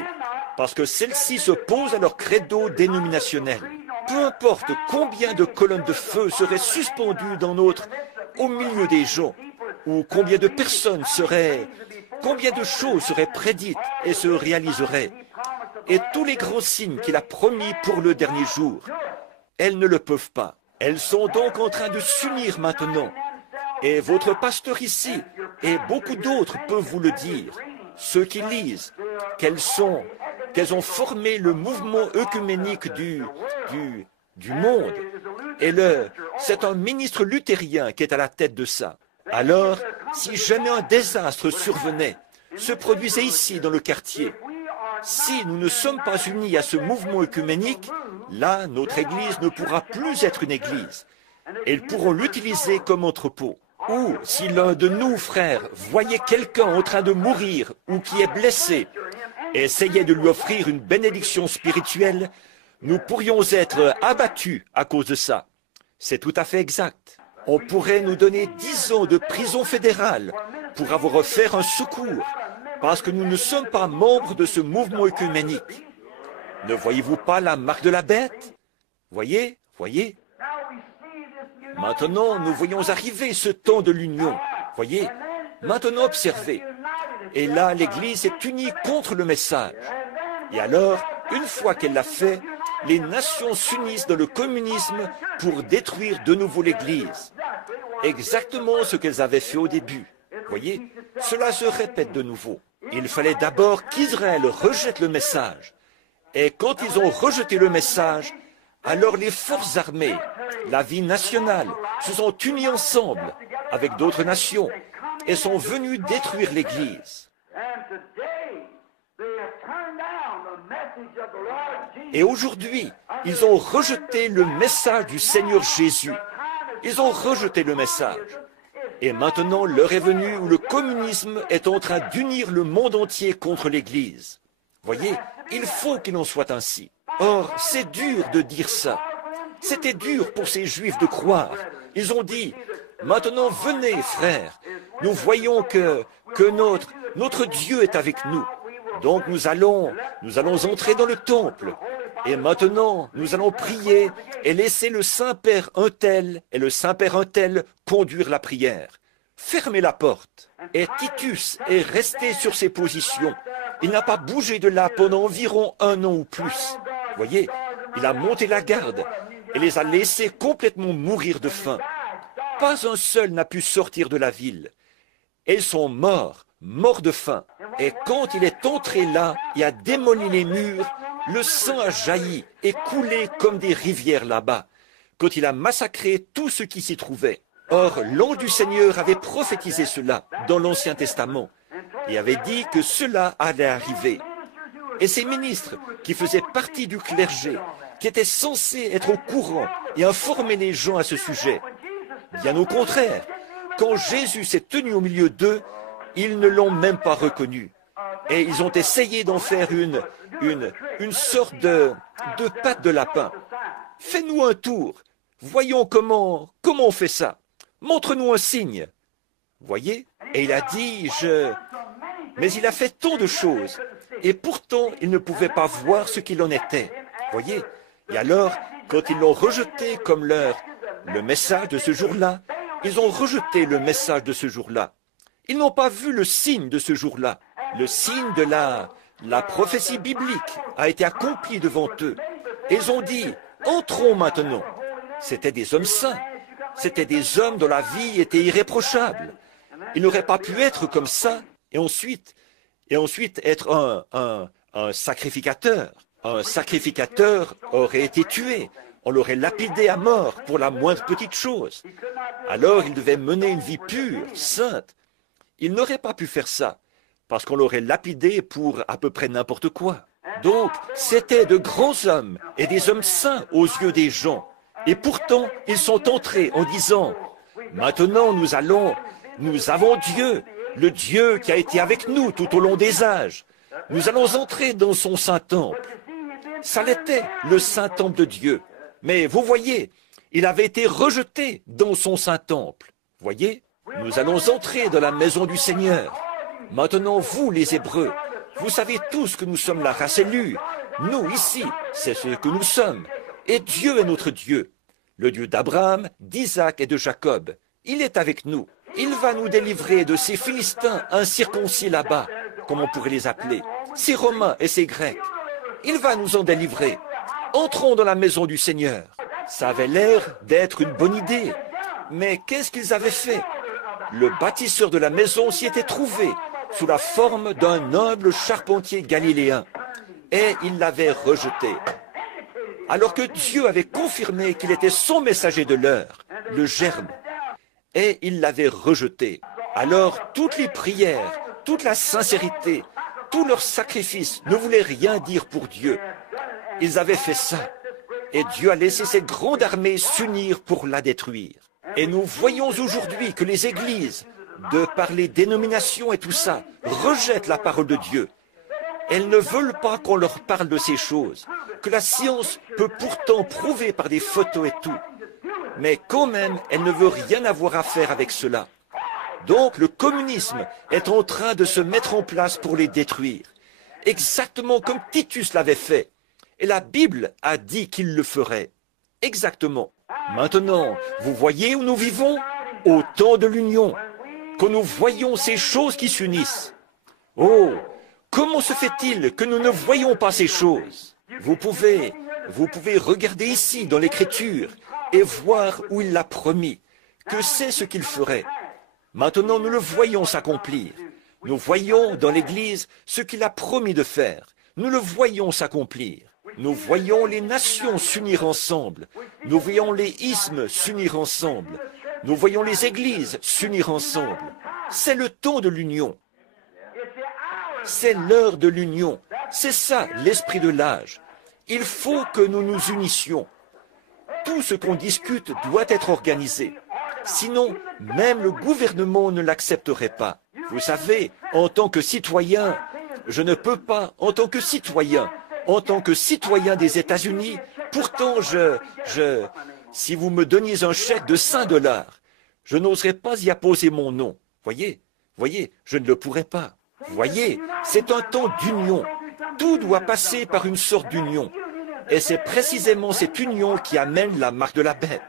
parce que celle-ci s'oppose à leur credo dénominationnel. Peu importe combien de colonnes de feu seraient suspendues au milieu des gens, ou combien de personnes combien de choses seraient prédites et se réaliseraient. et tous les grands signes qu'il a promis pour le dernier jour. Elles ne le peuvent pas. Elles sont donc en train de s'unir maintenant. Et votre pasteur ici et beaucoup d'autres peuvent vous le dire, ceux qui lisent, qu'elles ont formé le mouvement œcuménique du monde. Et c'est un ministre luthérien qui est à la tête de ça. Alors, si jamais un désastre survenait, se produisait ici dans le quartier, si nous ne sommes pas unis à ce mouvement œcuménique, là, notre Église ne pourra plus être une Église. Elles pourront l'utiliser comme entrepôt. Ou si l'un de nous, frères, voyait quelqu'un en train de mourir ou qui est blessé et essayait de lui offrir une bénédiction spirituelle, nous pourrions être abattus à cause de ça. C'est tout à fait exact. On pourrait nous donner 10 ans de prison fédérale pour avoir offert un secours, parce que nous ne sommes pas membres de ce mouvement œcuménique. Ne voyez-vous pas la marque de la bête? Voyez? Maintenant, nous voyons arriver ce temps de l'union. Voyez? Maintenant, observez. Et là, l'Église est unie contre le message. Et alors, une fois qu'elle l'a fait, les nations s'unissent dans le communisme pour détruire de nouveau l'Église. Exactement ce qu'elles avaient fait au début. Voyez? Cela se répète de nouveau. Il fallait d'abord qu'Israël rejette le message. Et quand ils ont rejeté le message, alors les forces armées, la vie nationale, se sont unies ensemble avec d'autres nations et sont venues détruire l'Église. Et aujourd'hui, ils ont rejeté le message du Seigneur Jésus. Ils ont rejeté le message. Et maintenant, l'heure est venue où le communisme est en train d'unir le monde entier contre l'Église. Voyez, il faut qu'il en soit ainsi. Or, c'est dur de dire ça. C'était dur pour ces Juifs de croire. Ils ont dit, maintenant venez, frères, nous voyons que notre Dieu est avec nous. Donc nous allons entrer dans le temple. Et maintenant, nous allons prier et laisser le Saint-Père un tel et le Saint-Père un tel conduire la prière. Fermez la porte. Et Titus est resté sur ses positions. Il n'a pas bougé de là pendant environ 1 an ou plus. Voyez, il a monté la garde et les a laissés complètement mourir de faim. Pas un seul n'a pu sortir de la ville. Ils sont morts de faim. Et quand il est entré là et a démoli les murs, le sang a jailli et coulé comme des rivières là-bas, quand il a massacré tout ce qui s'y trouvait. Or, l'ange du Seigneur avait prophétisé cela dans l'Ancien Testament et avait dit que cela allait arriver. Et ces ministres qui faisaient partie du clergé, qui étaient censés être au courant et informer les gens à ce sujet, bien au contraire, quand Jésus s'est tenu au milieu d'eux, ils ne l'ont même pas reconnu. Et ils ont essayé d'en faire une sorte de patte de lapin. Fais-nous un tour. Voyons comment on fait ça. Montre-nous un signe. Voyez? Et il a dit, mais il a fait tant de choses. Et pourtant, il ne pouvait pas voir ce qu'il en était. Voyez? Et alors, quand ils l'ont rejeté comme le message de ce jour-là, ils ont rejeté le message de ce jour-là. Ils n'ont pas vu le signe de ce jour-là. Le signe de la prophétie biblique a été accompli devant eux. Et ils ont dit, entrons maintenant. C'étaient des hommes saints. C'étaient des hommes dont la vie était irréprochable. Ils n'auraient pas pu être comme ça et ensuite être un sacrificateur. Un sacrificateur aurait été tué. On l'aurait lapidé à mort pour la moindre petite chose. Alors il devait mener une vie pure, sainte. Il n'aurait pas pu faire ça, parce qu'on l'aurait lapidé pour à peu près n'importe quoi. Donc, c'étaient de grands hommes et des hommes saints aux yeux des gens. Et pourtant, ils sont entrés en disant, maintenant nous avons Dieu, le Dieu qui a été avec nous tout au long des âges. Nous allons entrer dans son Saint-Temple. Ça l'était, le Saint-Temple de Dieu. Mais vous voyez, il avait été rejeté dans son Saint-Temple. Voyez, nous allons entrer dans la maison du Seigneur. Maintenant, vous, les Hébreux, vous savez tous que nous sommes la race élue. Nous, ici, c'est ce que nous sommes. Et Dieu est notre Dieu, le Dieu d'Abraham, d'Isaac et de Jacob. Il est avec nous. Il va nous délivrer de ces Philistins incirconcis là-bas, comme on pourrait les appeler, ces Romains et ces Grecs. Il va nous en délivrer. Entrons dans la maison du Seigneur. Ça avait l'air d'être une bonne idée. Mais qu'est-ce qu'ils avaient fait? Le bâtisseur de la maison s'y était trouvé sous la forme d'un humble charpentier galiléen. Et il l'avait rejeté. Alors que Dieu avait confirmé qu'il était son messager de l'heure, le germe. Et il l'avait rejeté. Alors toutes les prières, toute la sincérité, tous leurs sacrifices ne voulaient rien dire pour Dieu. Ils avaient fait ça. Et Dieu a laissé cette grande armée s'unir pour la détruire. Et nous voyons aujourd'hui que les églises, de par les dénominations et tout ça, rejettent la parole de Dieu. Elles ne veulent pas qu'on leur parle de ces choses, que la science peut pourtant prouver par des photos et tout. Mais quand même, elle ne veut rien avoir à faire avec cela. Donc le communisme est en train de se mettre en place pour les détruire, exactement comme Titus l'avait fait. Et la Bible a dit qu'il le ferait. Exactement. Maintenant, vous voyez où nous vivons? Au temps de l'union, quand nous voyons ces choses qui s'unissent. Oh, comment se fait-il que nous ne voyons pas ces choses? Vous pouvez regarder ici dans l'Écriture et voir où il l'a promis, que c'est ce qu'il ferait. Maintenant, nous le voyons s'accomplir. Nous voyons dans l'Église ce qu'il a promis de faire. Nous le voyons s'accomplir. Nous voyons les nations s'unir ensemble. Nous voyons les isthmes s'unir ensemble. Nous voyons les églises s'unir ensemble. C'est le temps de l'union. C'est l'heure de l'union. C'est ça, l'esprit de l'âge. Il faut que nous nous unissions. Tout ce qu'on discute doit être organisé. Sinon, même le gouvernement ne l'accepterait pas. Vous savez, en tant que citoyen, je ne peux pas, en tant que citoyen des États-Unis, pourtant si vous me donniez un chèque de $5, je n'oserais pas y apposer mon nom. Voyez, je ne le pourrais pas. Voyez, c'est un temps d'union. Tout doit passer par une sorte d'union. Et c'est précisément cette union qui amène la marque de la bête.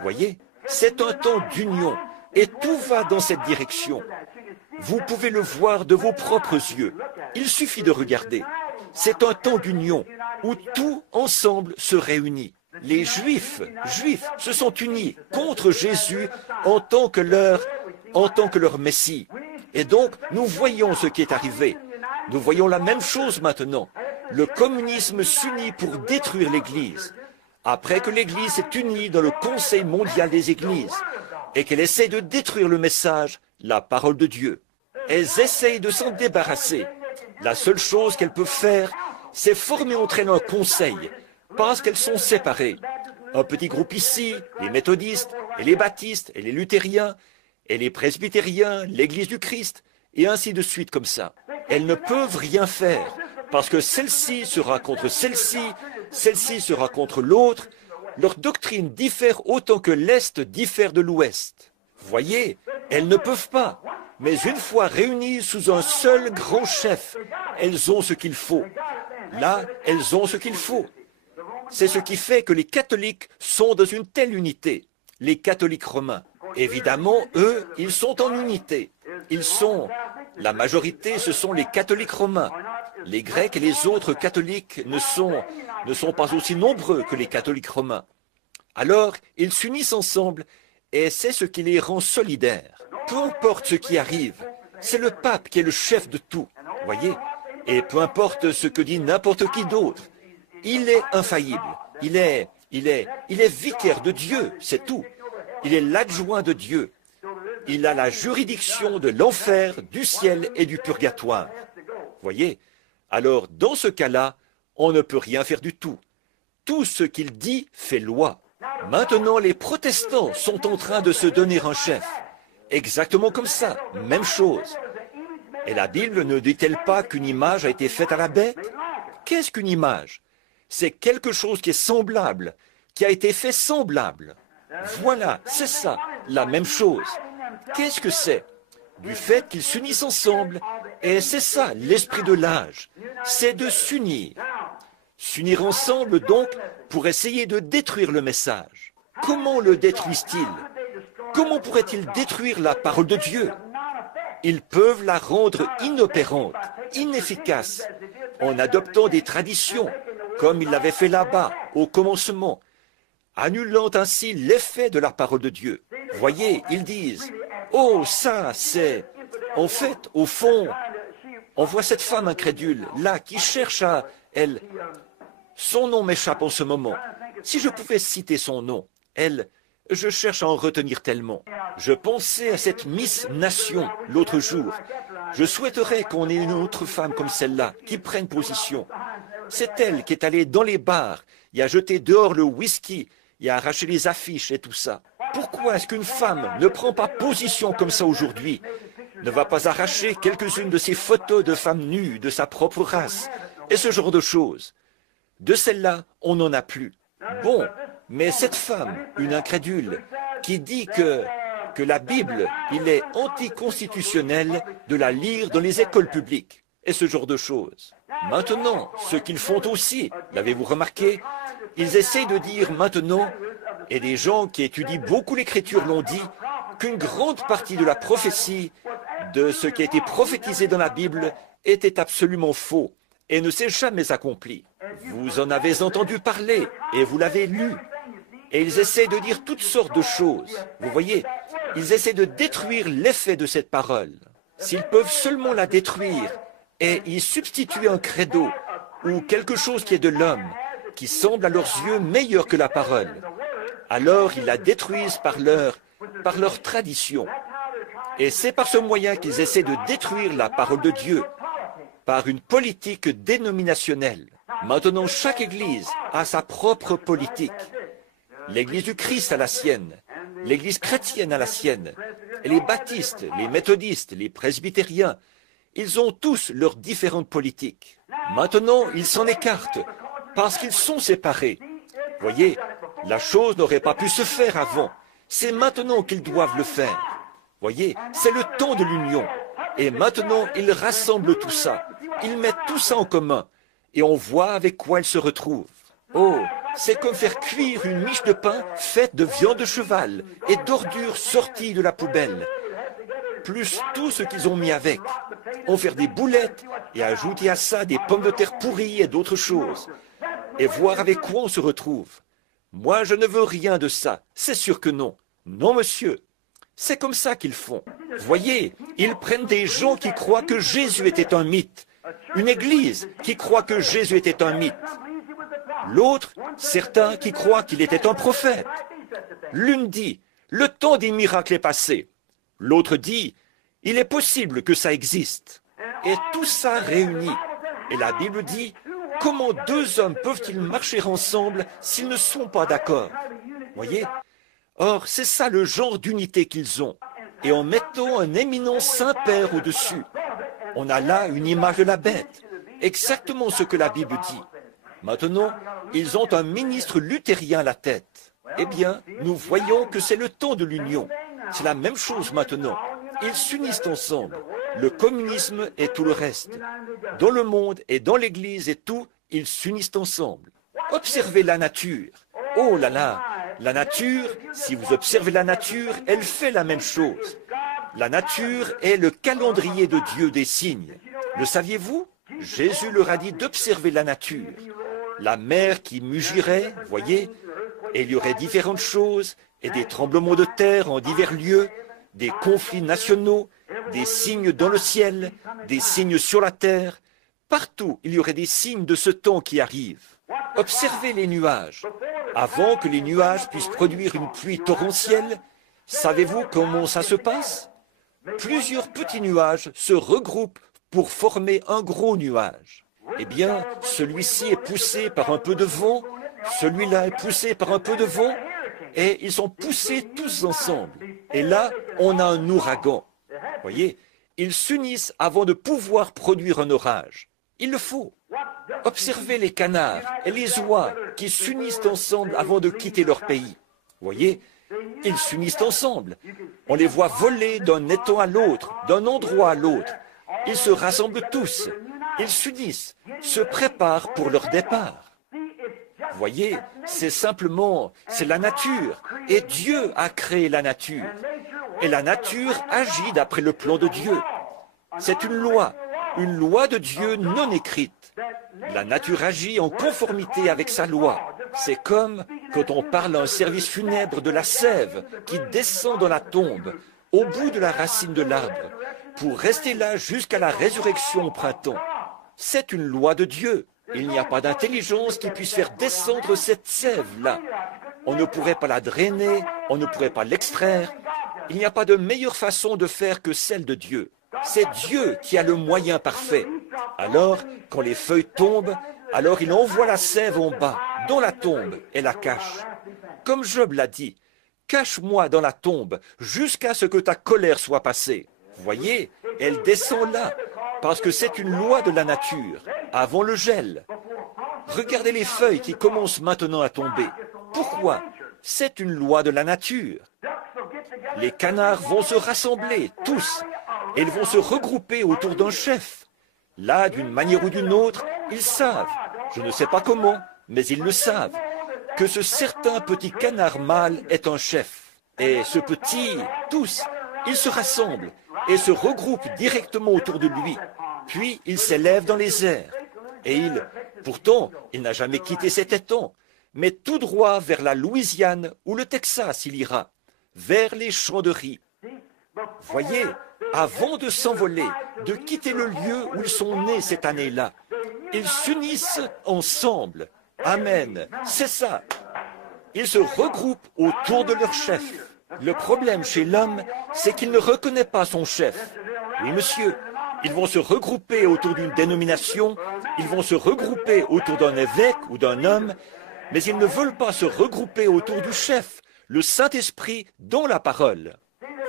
Voyez, c'est un temps d'union. Et tout va dans cette direction. Vous pouvez le voir de vos propres yeux. Il suffit de regarder. C'est un temps d'union où tout ensemble se réunit. Les Juifs se sont unis contre Jésus en tant que leur Messie. Et donc, nous voyons ce qui est arrivé. Nous voyons la même chose maintenant. Le communisme s'unit pour détruire l'Église. Après que l'Église s'est unie dans le Conseil mondial des Églises et qu'elle essaie de détruire le message, la parole de Dieu. Elles essayent de s'en débarrasser. La seule chose qu'elles peuvent faire, c'est former entre elles un conseil, parce qu'elles sont séparées. Un petit groupe ici, les méthodistes, et les baptistes, et les luthériens, et les presbytériens, l'Église du Christ, et ainsi de suite comme ça. Elles ne peuvent rien faire, parce que celle-ci sera contre celle-ci sera contre l'autre. Leur doctrine diffère autant que l'Est diffère de l'Ouest. Voyez, elles ne peuvent pas. Mais une fois réunies sous un seul grand chef, elles ont ce qu'il faut. Là, elles ont ce qu'il faut. C'est ce qui fait que les catholiques sont dans une telle unité. Les catholiques romains. Évidemment, eux, ils sont en unité. La majorité, ce sont les catholiques romains. Les Grecs et les autres catholiques ne sont pas aussi nombreux que les catholiques romains. Alors, ils s'unissent ensemble et c'est ce qui les rend solidaires. Peu importe ce qui arrive, c'est le pape qui est le chef de tout, voyez. Et peu importe ce que dit n'importe qui d'autre, il est infaillible. Il est vicaire de Dieu, c'est tout. Il est l'adjoint de Dieu. Il a la juridiction de l'enfer, du ciel et du purgatoire. Voyez. Alors, dans ce cas-là, on ne peut rien faire du tout. Tout ce qu'il dit fait loi. Maintenant, les protestants sont en train de se donner un chef. Exactement comme ça, même chose. Et la Bible ne dit-elle pas qu'une image a été faite à la bête? Qu'est-ce qu'une image? C'est quelque chose qui est semblable, qui a été fait semblable. Voilà, c'est ça, la même chose. Qu'est-ce que c'est? Du fait qu'ils s'unissent ensemble, et c'est ça l'esprit de l'âge, c'est de s'unir. S'unir ensemble donc pour essayer de détruire le message. Comment le détruisent-ils? Comment pourraient-ils détruire la parole de Dieu? Ils peuvent la rendre inopérante, inefficace, en adoptant des traditions, comme ils l'avaient fait là-bas, au commencement, annulant ainsi l'effet de la parole de Dieu. Voyez, ils disent, « Oh, ça, c'est... » En fait, au fond, on voit cette femme incrédule, là, qui cherche à... Elle... Son nom m'échappe en ce moment. Si je pouvais citer son nom, elle... Je cherche à en retenir tellement. Je pensais à cette Miss Nation l'autre jour. Je souhaiterais qu'on ait une autre femme comme celle-là, qui prenne position. C'est elle qui est allée dans les bars et a jeté dehors le whisky et a arraché les affiches et tout ça. Pourquoi est-ce qu'une femme ne prend pas position comme ça aujourd'hui? Ne va pas arracher quelques-unes de ces photos de femmes nues de sa propre race et ce genre de choses. De celle-là, on n'en a plus. Bon, mais cette femme, une incrédule, qui dit que la Bible, il est anticonstitutionnel de la lire dans les écoles publiques, et ce genre de choses. Maintenant, ce qu'ils font aussi, l'avez-vous remarqué? Ils essayent de dire maintenant, et des gens qui étudient beaucoup l'Écriture l'ont dit, qu'une grande partie de la prophétie, de ce qui a été prophétisé dans la Bible, était absolument faux, et ne s'est jamais accompli. Vous en avez entendu parler, et vous l'avez lu. Et ils essaient de dire toutes sortes de choses. Vous voyez, ils essaient de détruire l'effet de cette parole. S'ils peuvent seulement la détruire et y substituer un credo ou quelque chose qui est de l'homme, qui semble à leurs yeux meilleur que la parole, alors ils la détruisent par leur tradition. Et c'est par ce moyen qu'ils essaient de détruire la parole de Dieu, par une politique dénominationnelle. Maintenant, chaque Église a sa propre politique. L'Église du Christ a la sienne, l'Église chrétienne a la sienne, et les baptistes, les méthodistes, les presbytériens, ils ont tous leurs différentes politiques. Maintenant, ils s'en écartent, parce qu'ils sont séparés. Voyez, la chose n'aurait pas pu se faire avant. C'est maintenant qu'ils doivent le faire. Voyez, c'est le temps de l'union. Et maintenant, ils rassemblent tout ça. Ils mettent tout ça en commun. Et on voit avec quoi ils se retrouvent. Oh, c'est comme faire cuire une miche de pain faite de viande de cheval et d'ordures sorties de la poubelle, plus tout ce qu'ils ont mis avec. On fait des boulettes et ajouter à ça des pommes de terre pourries et d'autres choses. Et voir avec quoi on se retrouve. Moi, je ne veux rien de ça. C'est sûr que non. Non, monsieur. C'est comme ça qu'ils font. Voyez, ils prennent des gens qui croient que Jésus était un mythe. Une église qui croit que Jésus était un mythe. L'autre, certains qui croient qu'il était un prophète. L'une dit, le temps des miracles est passé. L'autre dit, il est possible que ça existe. Et tout ça réuni. Et la Bible dit, comment deux hommes peuvent-ils marcher ensemble s'ils ne sont pas d'accord? Voyez? Or, c'est ça le genre d'unité qu'ils ont. Et en mettant un éminent Saint-Père au-dessus, on a là une image de la bête. Exactement ce que la Bible dit. Maintenant, ils ont un ministre luthérien à la tête. Eh bien, nous voyons que c'est le temps de l'union. C'est la même chose maintenant. Ils s'unissent ensemble. Le communisme et tout le reste. Dans le monde et dans l'Église et tout, ils s'unissent ensemble. Observez la nature. Oh là là, la nature, si vous observez la nature, elle fait la même chose. La nature est le calendrier de Dieu des signes. Le saviez-vous? Jésus leur a dit d'observer la nature. La mer qui mugirait, voyez, et il y aurait différentes choses, et des tremblements de terre en divers lieux, des conflits nationaux, des signes dans le ciel, des signes sur la terre. Partout, il y aurait des signes de ce temps qui arrive. Observez les nuages. Avant que les nuages puissent produire une pluie torrentielle, savez-vous comment ça se passe? Plusieurs petits nuages se regroupent pour former un gros nuage. Eh bien, celui-ci est poussé par un peu de vent, celui-là est poussé par un peu de vent, et ils sont poussés tous ensemble. Et là, on a un ouragan. Voyez, ils s'unissent avant de pouvoir produire un orage. Il le faut. Observez les canards et les oies qui s'unissent ensemble avant de quitter leur pays. Voyez, ils s'unissent ensemble. On les voit voler d'un étang à l'autre, d'un endroit à l'autre. Ils se rassemblent tous. Ils s'unissent, se préparent pour leur départ. Voyez, c'est la nature. Et Dieu a créé la nature. Et la nature agit d'après le plan de Dieu. C'est une loi. une loi de Dieu non écrite. La nature agit en conformité avec sa loi. C'est comme quand on parle à un service funèbre de la sève qui descend dans la tombe, au bout de la racine de l'arbre, pour rester là jusqu'à la résurrection au printemps. C'est une loi de Dieu. Il n'y a pas d'intelligence qui puisse faire descendre cette sève-là. On ne pourrait pas la drainer, on ne pourrait pas l'extraire. Il n'y a pas de meilleure façon de faire que celle de Dieu. C'est Dieu qui a le moyen parfait. Alors, quand les feuilles tombent, alors il envoie la sève en bas, dans la tombe, et la cache. Comme Job l'a dit, « Cache-moi dans la tombe jusqu'à ce que ta colère soit passée. » Voyez, elle descend là, parce que c'est une loi de la nature, avant le gel. Regardez les feuilles qui commencent maintenant à tomber. Pourquoi? C'est une loi de la nature. Les canards vont se rassembler, tous, et ils vont se regrouper autour d'un chef. Là, d'une manière ou d'une autre, ils savent, je ne sais pas comment, mais ils le savent, que ce certain petit canard mâle est un chef. Et ce petit, tous, ils se rassemblent et se regroupent directement autour de lui. Puis il s'élève dans les airs. Et pourtant, il n'a jamais quitté cet étang, mais tout droit vers la Louisiane ou le Texas il ira, vers les champs de riz. Voyez, avant de s'envoler, de quitter le lieu où ils sont nés cette année-là, ils s'unissent ensemble. Amen, c'est ça. Ils se regroupent autour de leur chef. Le problème chez l'homme, c'est qu'il ne reconnaît pas son chef. Oui, monsieur, ils vont se regrouper autour d'une dénomination, ils vont se regrouper autour d'un évêque ou d'un homme, mais ils ne veulent pas se regrouper autour du chef, le Saint-Esprit dont la parole.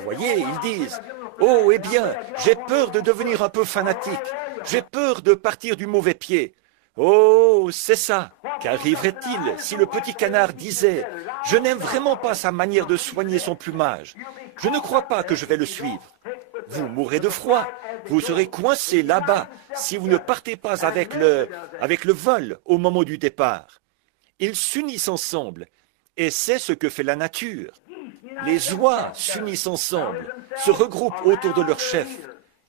Voyez, ils disent, « Oh, eh bien, j'ai peur de devenir un peu fanatique, j'ai peur de partir du mauvais pied. » Oh, c'est ça. Qu'arriverait-il si le petit canard disait « Je n'aime vraiment pas sa manière de soigner son plumage. Je ne crois pas que je vais le suivre. » Vous mourrez de froid. Vous serez coincé là-bas si vous ne partez pas avec le vol au moment du départ. Ils s'unissent ensemble, et c'est ce que fait la nature. Les oies s'unissent ensemble, se regroupent autour de leur chef.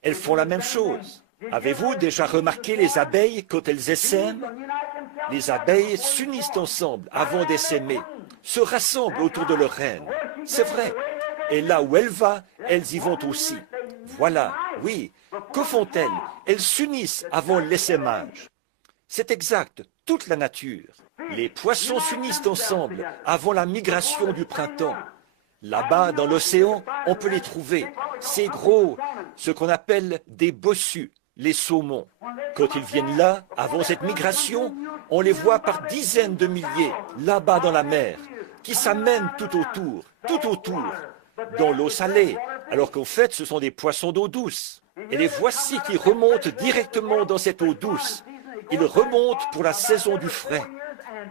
Elles font la même chose. Avez-vous déjà remarqué les abeilles quand elles essaiment? Les abeilles s'unissent ensemble avant d'essaimer, se rassemblent autour de leur reine. C'est vrai. Et là où elle va, elles y vont aussi. Voilà, oui. Que font-elles? Elles s'unissent avant l'essaimage. C'est exact, toute la nature. Les poissons s'unissent ensemble avant la migration du printemps. Là-bas, dans l'océan, on peut les trouver. Ces gros, ce qu'on appelle des bossus, les saumons. Quand ils viennent là, avant cette migration, on les voit par dizaines de milliers, là-bas dans la mer, qui s'amènent tout autour, dans l'eau salée, alors qu'en fait, ce sont des poissons d'eau douce. Et les voici qui remontent directement dans cette eau douce. Ils remontent pour la saison du frais.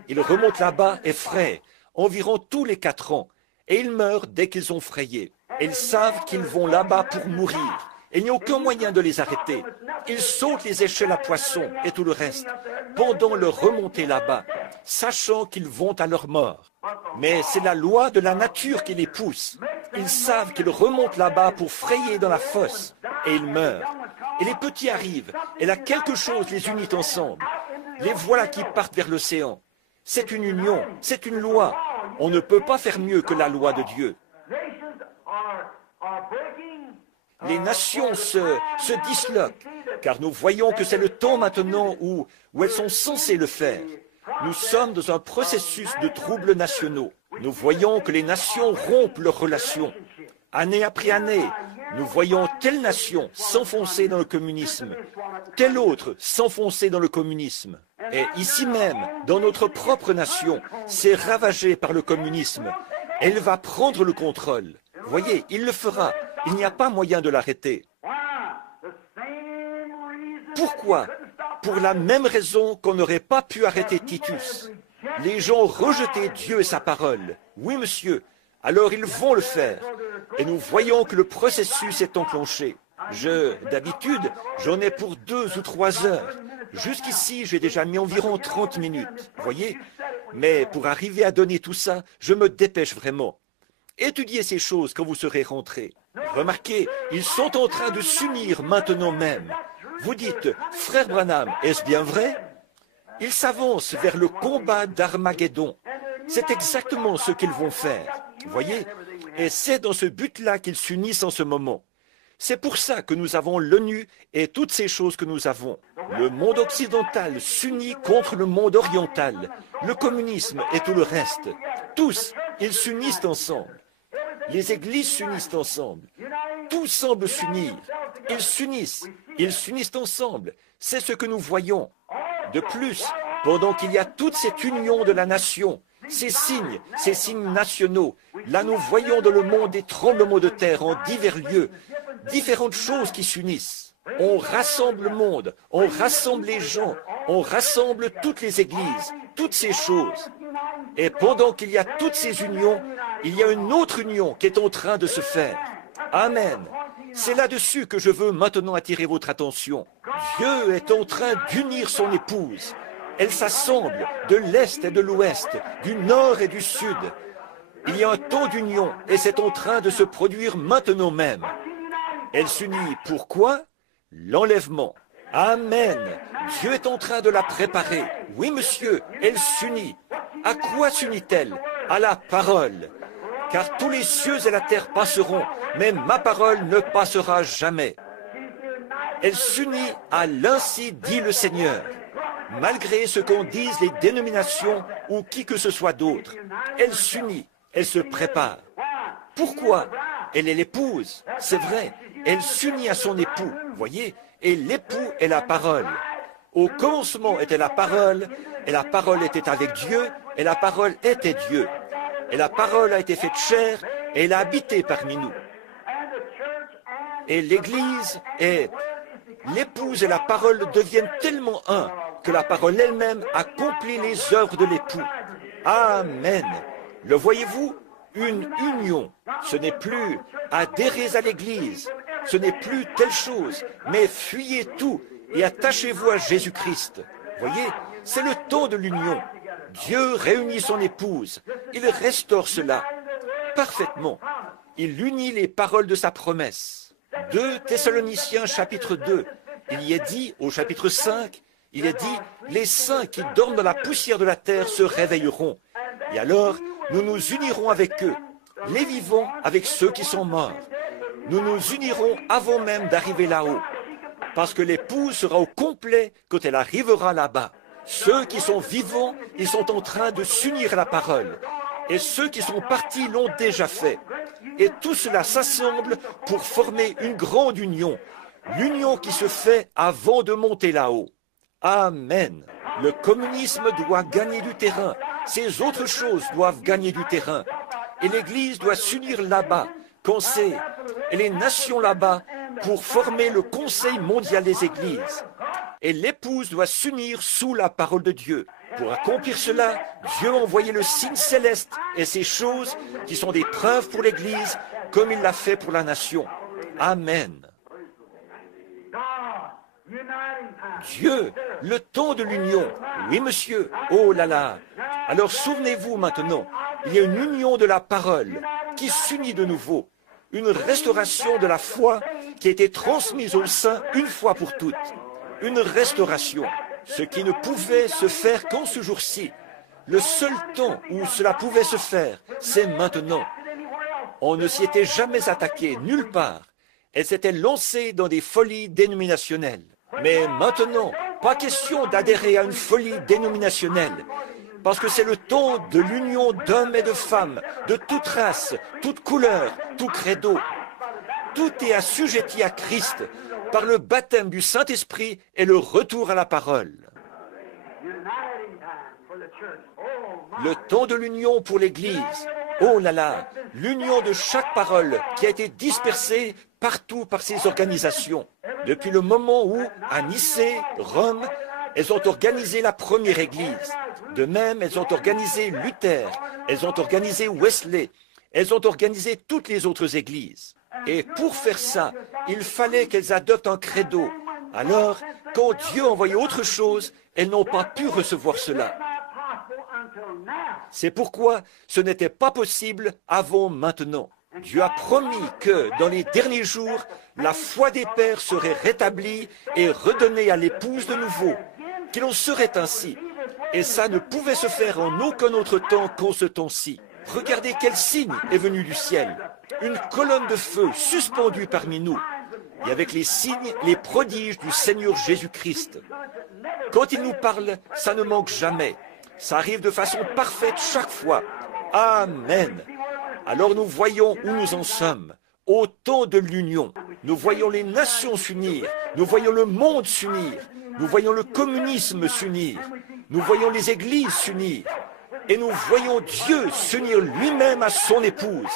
Ils remontent là-bas et frais, environ tous les 4 ans, et ils meurent dès qu'ils ont frayé. Ils savent qu'ils vont là-bas pour mourir. Il n'y a aucun moyen de les arrêter. Ils sautent les échelles à poissons et tout le reste, pendant leur remontée là-bas, sachant qu'ils vont à leur mort. Mais c'est la loi de la nature qui les pousse. Ils savent qu'ils remontent là-bas pour frayer dans la fosse, et ils meurent. Et les petits arrivent, et là quelque chose les unit ensemble. Les voilà qui partent vers l'océan. C'est une union, c'est une loi. On ne peut pas faire mieux que la loi de Dieu. Les nations se disloquent, car nous voyons que c'est le temps maintenant où elles sont censées le faire. Nous sommes dans un processus de troubles nationaux. Nous voyons que les nations rompent leurs relations. Année après année, nous voyons telle nation s'enfoncer dans le communisme, telle autre s'enfoncer dans le communisme. Et ici même, dans notre propre nation, c'est ravagé par le communisme. Elle va prendre le contrôle. Voyez, il le fera. Il n'y a pas moyen de l'arrêter. Pourquoi? Pour la même raison qu'on n'aurait pas pu arrêter Titus. Les gens ont rejeté Dieu et sa parole. Oui, monsieur. Alors ils vont le faire. Et nous voyons que le processus est enclenché. D'habitude, j'en ai pour 2 ou 3 heures. Jusqu'ici, j'ai déjà mis environ 30 minutes. Voyez? Mais pour arriver à donner tout ça, je me dépêche vraiment. Étudiez ces choses quand vous serez rentrés. Remarquez, ils sont en train de s'unir maintenant même. Vous dites, frère Branham, est-ce bien vrai? Ils s'avancent vers le combat d'Armageddon. C'est exactement ce qu'ils vont faire. Voyez? Et c'est dans ce but-là qu'ils s'unissent en ce moment. C'est pour ça que nous avons l'ONU et toutes ces choses que nous avons. Le monde occidental s'unit contre le monde oriental, le communisme et tout le reste. Tous, ils s'unissent ensemble. Les églises s'unissent ensemble. Tout semble s'unir. Ils s'unissent ensemble. C'est ce que nous voyons. De plus, pendant qu'il y a toute cette union de la nation, ces signes nationaux, là nous voyons dans le monde des tremblements de terre en divers lieux, différentes choses qui s'unissent. On rassemble le monde, on rassemble les gens, on rassemble toutes les églises, toutes ces choses. Et pendant qu'il y a toutes ces unions, il y a une autre union qui est en train de se faire. Amen. C'est là-dessus que je veux maintenant attirer votre attention. Dieu est en train d'unir son épouse. Elles s'assemblent de l'Est et de l'Ouest, du Nord et du Sud. Il y a un temps d'union et c'est en train de se produire maintenant même. Elle s'unit. Pourquoi? L'enlèvement. Amen. Dieu est en train de la préparer. Oui, monsieur, elle s'unit. À quoi s'unit-elle? À la parole. Car tous les cieux et la terre passeront, mais ma parole ne passera jamais. Elle s'unit à l'ainsi dit le Seigneur. Malgré ce qu'en disent les dénominations ou qui que ce soit d'autre, elle s'unit, elle se prépare. Pourquoi? Elle est l'épouse, c'est vrai. Elle s'unit à son époux, voyez, et l'époux est la parole. Au commencement était la parole, et la parole était avec Dieu, et la parole était Dieu. Et la parole a été faite chair, et elle a habité parmi nous. Et l'Église et l'épouse et la parole deviennent tellement un que la parole elle-même accomplit les œuvres de l'époux. Amen. Le voyez-vous? Une union. Ce n'est plus adhérer à l'Église. Ce n'est plus telle chose. Mais fuyez tout et attachez-vous à Jésus-Christ. Voyez, c'est le temps de l'union. Dieu réunit son épouse. Il restaure cela parfaitement. Il unit les paroles de sa promesse. 2 Thessaloniciens chapitre 2. Il y est dit au chapitre 5, il est dit, les saints qui dorment dans la poussière de la terre se réveilleront. Et alors, nous nous unirons avec eux, les vivants avec ceux qui sont morts. Nous nous unirons avant même d'arriver là-haut, parce que l'épouse sera au complet quand elle arrivera là-bas. Ceux qui sont vivants, ils sont en train de s'unir à la parole. Et ceux qui sont partis l'ont déjà fait. Et tout cela s'assemble pour former une grande union. L'union qui se fait avant de monter là-haut. Amen. Le communisme doit gagner du terrain. Ces autres choses doivent gagner du terrain. Et l'Église doit s'unir là-bas, et les nations là-bas, pour former le Conseil mondial des Églises. Et l'épouse doit s'unir sous la parole de Dieu. Pour accomplir cela, Dieu a envoyé le signe céleste et ces choses qui sont des preuves pour l'Église, comme il l'a fait pour la nation. Amen. Dieu, le temps de l'union. Oui, monsieur. Oh là là. Alors souvenez-vous maintenant, il y a une union de la parole qui s'unit de nouveau. Une restauration de la foi qui a été transmise aux saints une fois pour toutes. Une restauration, ce qui ne pouvait se faire qu'en ce jour-ci. Le seul temps où cela pouvait se faire, c'est maintenant. On ne s'y était jamais attaqué, nulle part. Elle s'était lancée dans des folies dénominationnelles. Mais maintenant, pas question d'adhérer à une folie dénominationnelle, parce que c'est le temps de l'union d'hommes et de femmes, de toute race, toute couleur, tout credo. Tout est assujetti à Christ par le baptême du Saint-Esprit et le retour à la parole. Le temps de l'union pour l'Église. Oh là là, l'union de chaque parole qui a été dispersée partout par ces organisations. Depuis le moment où, à Nicée, Rome, elles ont organisé la première Église. De même, elles ont organisé Luther, elles ont organisé Wesley, elles ont organisé toutes les autres églises. Et pour faire ça, il fallait qu'elles adoptent un credo. Alors, quand Dieu a envoyé autre chose, elles n'ont pas pu recevoir cela. C'est pourquoi ce n'était pas possible avant maintenant. Dieu a promis que, dans les derniers jours, la foi des pères serait rétablie et redonnée à l'épouse de nouveau, qu'il en serait ainsi. Et ça ne pouvait se faire en aucun autre temps qu'en ce temps-ci. Regardez quel signe est venu du ciel. Une colonne de feu suspendue parmi nous. Et avec les signes, les prodiges du Seigneur Jésus-Christ. Quand il nous parle, ça ne manque jamais. Ça arrive de façon parfaite chaque fois. Amen. Alors nous voyons où nous en sommes. Au temps de l'union, nous voyons les nations s'unir. Nous voyons le monde s'unir. Nous voyons le communisme s'unir. Nous voyons les églises s'unir. Et nous voyons Dieu s'unir lui-même à son épouse.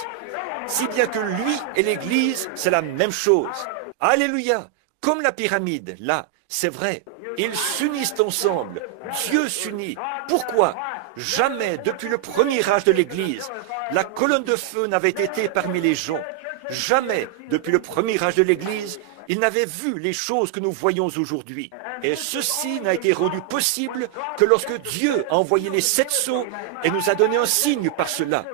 Si bien que lui et l'église, c'est la même chose. Alléluia. Comme la pyramide, là, c'est vrai. Ils s'unissent ensemble. Dieu s'unit. Pourquoi? Jamais, depuis le premier âge de l'Église, la colonne de feu n'avait été parmi les gens. Jamais, depuis le premier âge de l'Église, ils n'avaient vu les choses que nous voyons aujourd'hui. Et ceci n'a été rendu possible que lorsque Dieu a envoyé les 7 sceaux et nous a donné un signe par cela.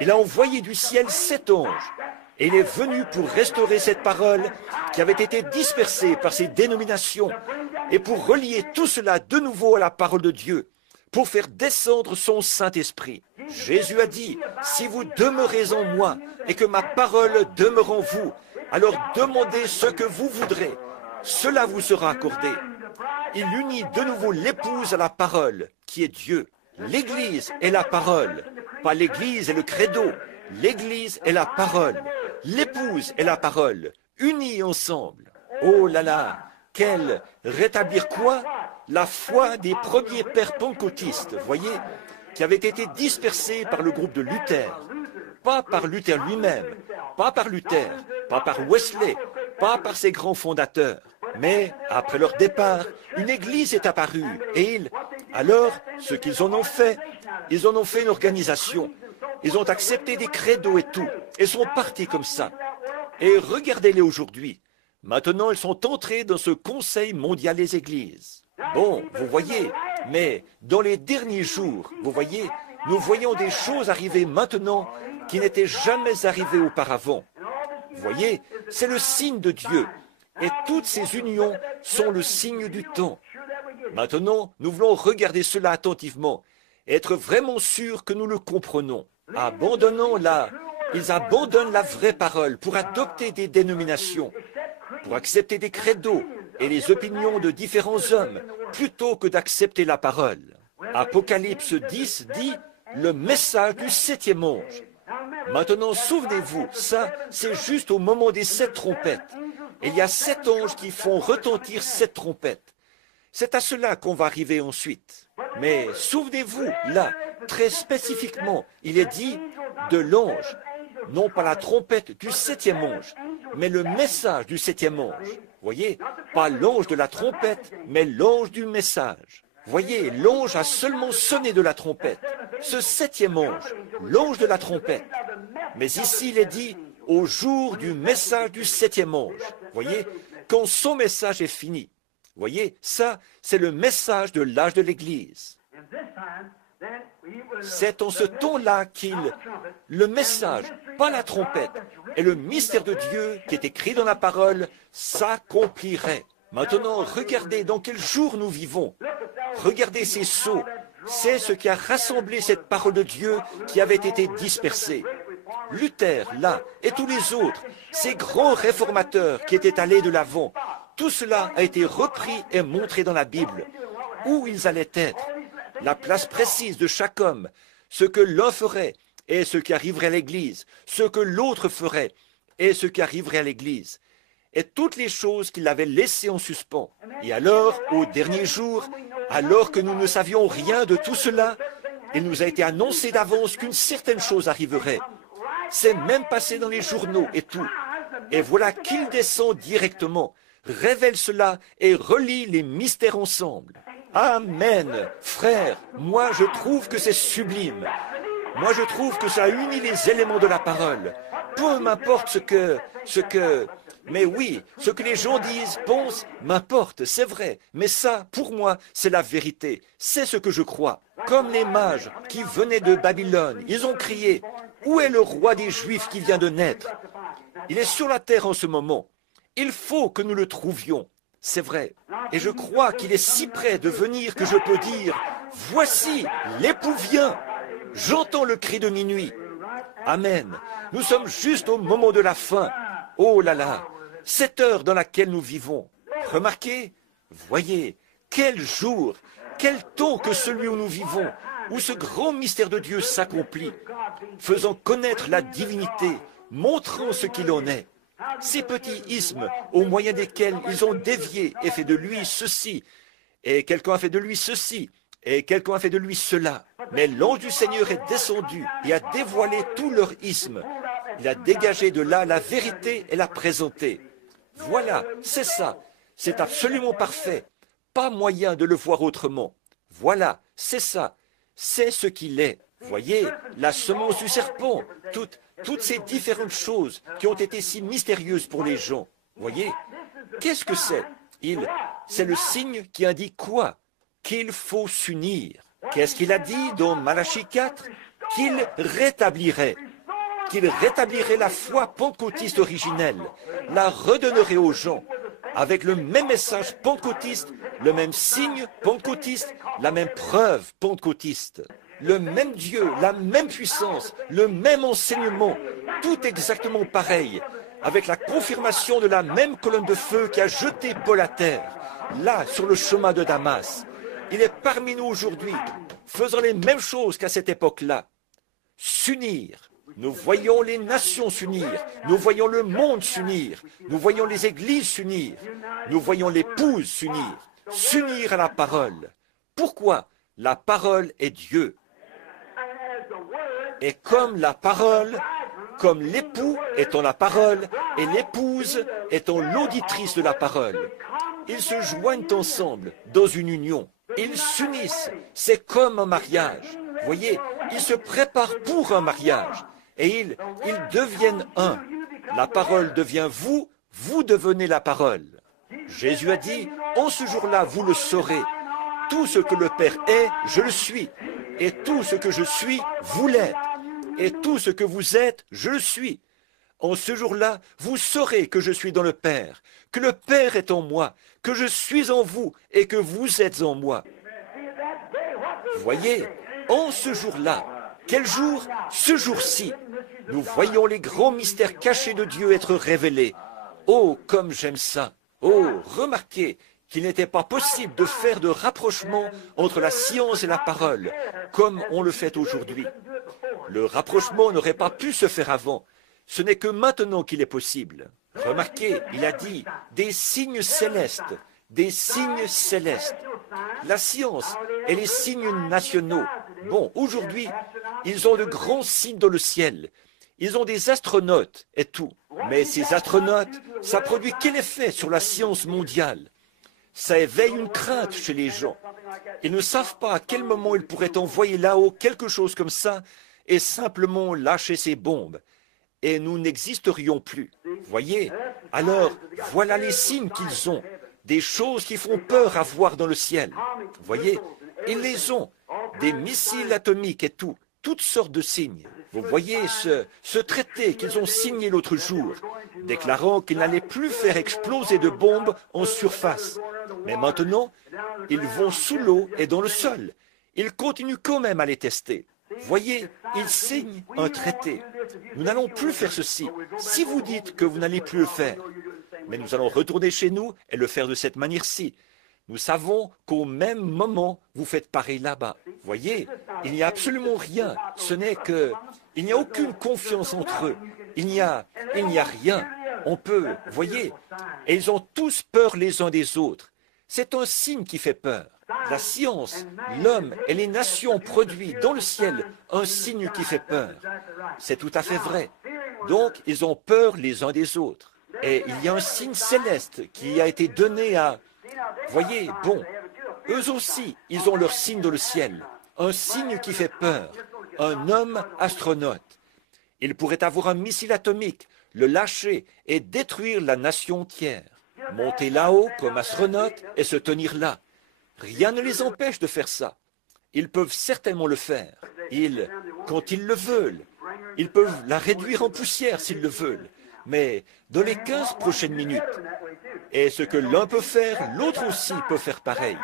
Il a envoyé du ciel 7 anges. Et il est venu pour restaurer cette parole qui avait été dispersée par ces dénominations et pour relier tout cela de nouveau à la parole de Dieu, pour faire descendre son Saint-Esprit. Jésus a dit, si vous demeurez en moi et que ma parole demeure en vous, alors demandez ce que vous voudrez. Cela vous sera accordé. Il unit de nouveau l'épouse à la parole, qui est Dieu. L'Église est la parole, pas l'Église et le credo. L'Église est la parole. L'épouse est la parole, unis ensemble. Oh là là, quel rétablir quoi? La foi des premiers pères pentecôtistes, voyez, qui avaient été dispersés par le groupe de Luther. Pas par Luther lui-même, pas par Luther, pas par Wesley, pas par ses grands fondateurs. Mais, après leur départ, une église est apparue et alors, ce qu'ils en ont fait, ils en ont fait une organisation. Ils ont accepté des credos et tout, et sont partis comme ça. Et regardez-les aujourd'hui. Maintenant, ils sont entrés dans ce Conseil mondial des églises. Bon, vous voyez, mais dans les derniers jours, vous voyez, nous voyons des choses arriver maintenant qui n'étaient jamais arrivées auparavant. Vous voyez, c'est le signe de Dieu. Et toutes ces unions sont le signe du temps. Maintenant, nous voulons regarder cela attentivement, et être vraiment sûrs que nous le comprenons. Abandonnons là, ils abandonnent la vraie parole pour adopter des dénominations, pour accepter des credos et les opinions de différents hommes, plutôt que d'accepter la parole. Apocalypse 10 dit le message du 7e ange. Maintenant, souvenez-vous, ça, c'est juste au moment des 7 trompettes. Et il y a 7 anges qui font retentir 7 trompettes. C'est à cela qu'on va arriver ensuite. Mais souvenez-vous, là, très spécifiquement, il est dit de l'ange, non pas la trompette du 7e ange, mais le message du 7e ange. Voyez, pas l'ange de la trompette, mais l'ange du message. Voyez, l'ange a seulement sonné de la trompette. Ce 7e ange, l'ange de la trompette. Mais ici, il est dit au jour du message du 7e ange. Voyez, quand son message est fini. Voyez, ça, c'est le message de l'âge de l'Église. C'est en ce temps-là le message, pas la trompette, et le mystère de Dieu qui est écrit dans la parole s'accomplirait. Maintenant, regardez dans quel jour nous vivons. Regardez ces sceaux. C'est ce qui a rassemblé cette parole de Dieu qui avait été dispersée. Luther, là, et tous les autres, ces grands réformateurs qui étaient allés de l'avant, tout cela a été repris et montré dans la Bible. Où ils allaient être, la place précise de chaque homme, ce que l'un ferait et ce qui arriverait à l'Église, ce que l'autre ferait et ce qui arriverait à l'Église, et toutes les choses qu'il avait laissées en suspens. Et alors, au dernier jour, alors que nous ne savions rien de tout cela, il nous a été annoncé d'avance qu'une certaine chose arriverait. C'est même passé dans les journaux et tout. Et voilà qu'il descend directement, révèle cela et relie les mystères ensemble. Amen. Frère, moi je trouve que c'est sublime. Moi je trouve que ça unit les éléments de la parole. Peu m'importe mais oui, ce que les gens disent, pensent, m'importe, c'est vrai. Mais ça, pour moi, c'est la vérité. C'est ce que je crois. Comme les mages qui venaient de Babylone, ils ont crié, « Où est le roi des Juifs qui vient de naître ?» Il est sur la terre en ce moment. Il faut que nous le trouvions, c'est vrai. Et je crois qu'il est si près de venir que je peux dire, voici, l'époux vient. J'entends le cri de minuit. Amen. Nous sommes juste au moment de la fin. Oh là là, cette heure dans laquelle nous vivons. Remarquez, voyez, quel jour, quel temps que celui où nous vivons, où ce grand mystère de Dieu s'accomplit, faisant connaître la divinité, montrant ce qu'il en est. Ces petits ismes au moyen desquels ils ont dévié et fait de lui ceci, et quelqu'un a fait de lui ceci, et quelqu'un a fait de lui cela. Mais l'ange du Seigneur est descendu et a dévoilé tout leur isme. Il a dégagé de là la vérité et l'a présentée. Voilà, c'est ça. C'est absolument parfait. Pas moyen de le voir autrement. Voilà, c'est ça. C'est ce qu'il est. Voyez, la semence du serpent, toutes ces différentes choses qui ont été si mystérieuses pour les gens. Voyez, qu'est-ce que c'est? C'est le signe qui indique quoi? Qu'il faut s'unir. Qu'est-ce qu'il a dit dans Malachie 4? Qu'il rétablirait la foi pentecôtiste originelle, la redonnerait aux gens, avec le même message pentecôtiste, le même signe pentecôtiste, la même preuve pentecôtiste, le même Dieu, la même puissance, le même enseignement, tout exactement pareil, avec la confirmation de la même colonne de feu qui a jeté Paul à terre, là, sur le chemin de Damas. Il est parmi nous aujourd'hui, faisant les mêmes choses qu'à cette époque-là. S'unir. Nous voyons les nations s'unir, nous voyons le monde s'unir, nous voyons les églises s'unir, nous voyons l'épouse s'unir, s'unir à la parole. Pourquoi? La parole est Dieu. Et comme la parole, comme l'époux étant la parole et l'épouse étant l'auditrice de la parole, ils se joignent ensemble dans une union. Ils s'unissent. C'est comme un mariage. Voyez, ils se préparent pour un mariage. Et ils deviennent un. La parole devient vous, vous devenez la parole. Jésus a dit, en ce jour-là, vous le saurez. Tout ce que le Père est, je le suis. Et tout ce que je suis, vous l'êtes. Et tout ce que vous êtes, je le suis. En ce jour-là, vous saurez que je suis dans le Père, que le Père est en moi, que je suis en vous et que vous êtes en moi. Voyez, en ce jour-là, quel jour? Ce jour-ci, nous voyons les grands mystères cachés de Dieu être révélés. Oh, comme j'aime ça! Oh, remarquez qu'il n'était pas possible de faire de rapprochement entre la science et la parole, comme on le fait aujourd'hui. Le rapprochement n'aurait pas pu se faire avant. Ce n'est que maintenant qu'il est possible. Remarquez, il a dit des signes célestes, des signes célestes. La science et les signes nationaux. Bon, aujourd'hui, ils ont de grands signes dans le ciel. Ils ont des astronautes et tout. Mais ces astronautes, ça produit quel effet sur la science mondiale? Ça éveille une crainte chez les gens. Ils ne savent pas à quel moment ils pourraient envoyer là-haut quelque chose comme ça et simplement lâcher ces bombes. Et nous n'existerions plus. Voyez? Alors, voilà les signes qu'ils ont. Des choses qui font peur à voir dans le ciel. Voyez? Ils les ont. Des missiles atomiques et tout. Toutes sortes de signes. Vous voyez ce traité qu'ils ont signé l'autre jour, déclarant qu'ils n'allaient plus faire exploser de bombes en surface. Mais maintenant, ils vont sous l'eau et dans le sol. Ils continuent quand même à les tester. Voyez, ils signent un traité. Nous n'allons plus faire ceci. Si vous dites que vous n'allez plus le faire, mais nous allons retourner chez nous et le faire de cette manière-ci. Nous savons qu'au même moment, vous faites pareil là-bas. Voyez, il n'y a absolument rien. Ce n'est que... Il n'y a aucune confiance entre eux. Il n'y a rien. On peut, voyez, et ils ont tous peur les uns des autres. C'est un signe qui fait peur. La science, l'homme et les nations produisent dans le ciel un signe qui fait peur. C'est tout à fait vrai. Donc, ils ont peur les uns des autres. Et il y a un signe céleste qui a été donné à... Voyez, bon, eux aussi, ils ont leur signe dans le ciel. Un signe qui fait peur. Un homme astronaute. Il pourrait avoir un missile atomique, le lâcher et détruire la nation entière. Monter là-haut comme astronaute et se tenir là. Rien ne les empêche de faire ça. Ils peuvent certainement le faire. Quand ils le veulent, ils peuvent la réduire en poussière s'ils le veulent. mais dans les 15 prochaines minutes. Et ce que l'un peut faire, l'autre aussi peut faire pareil.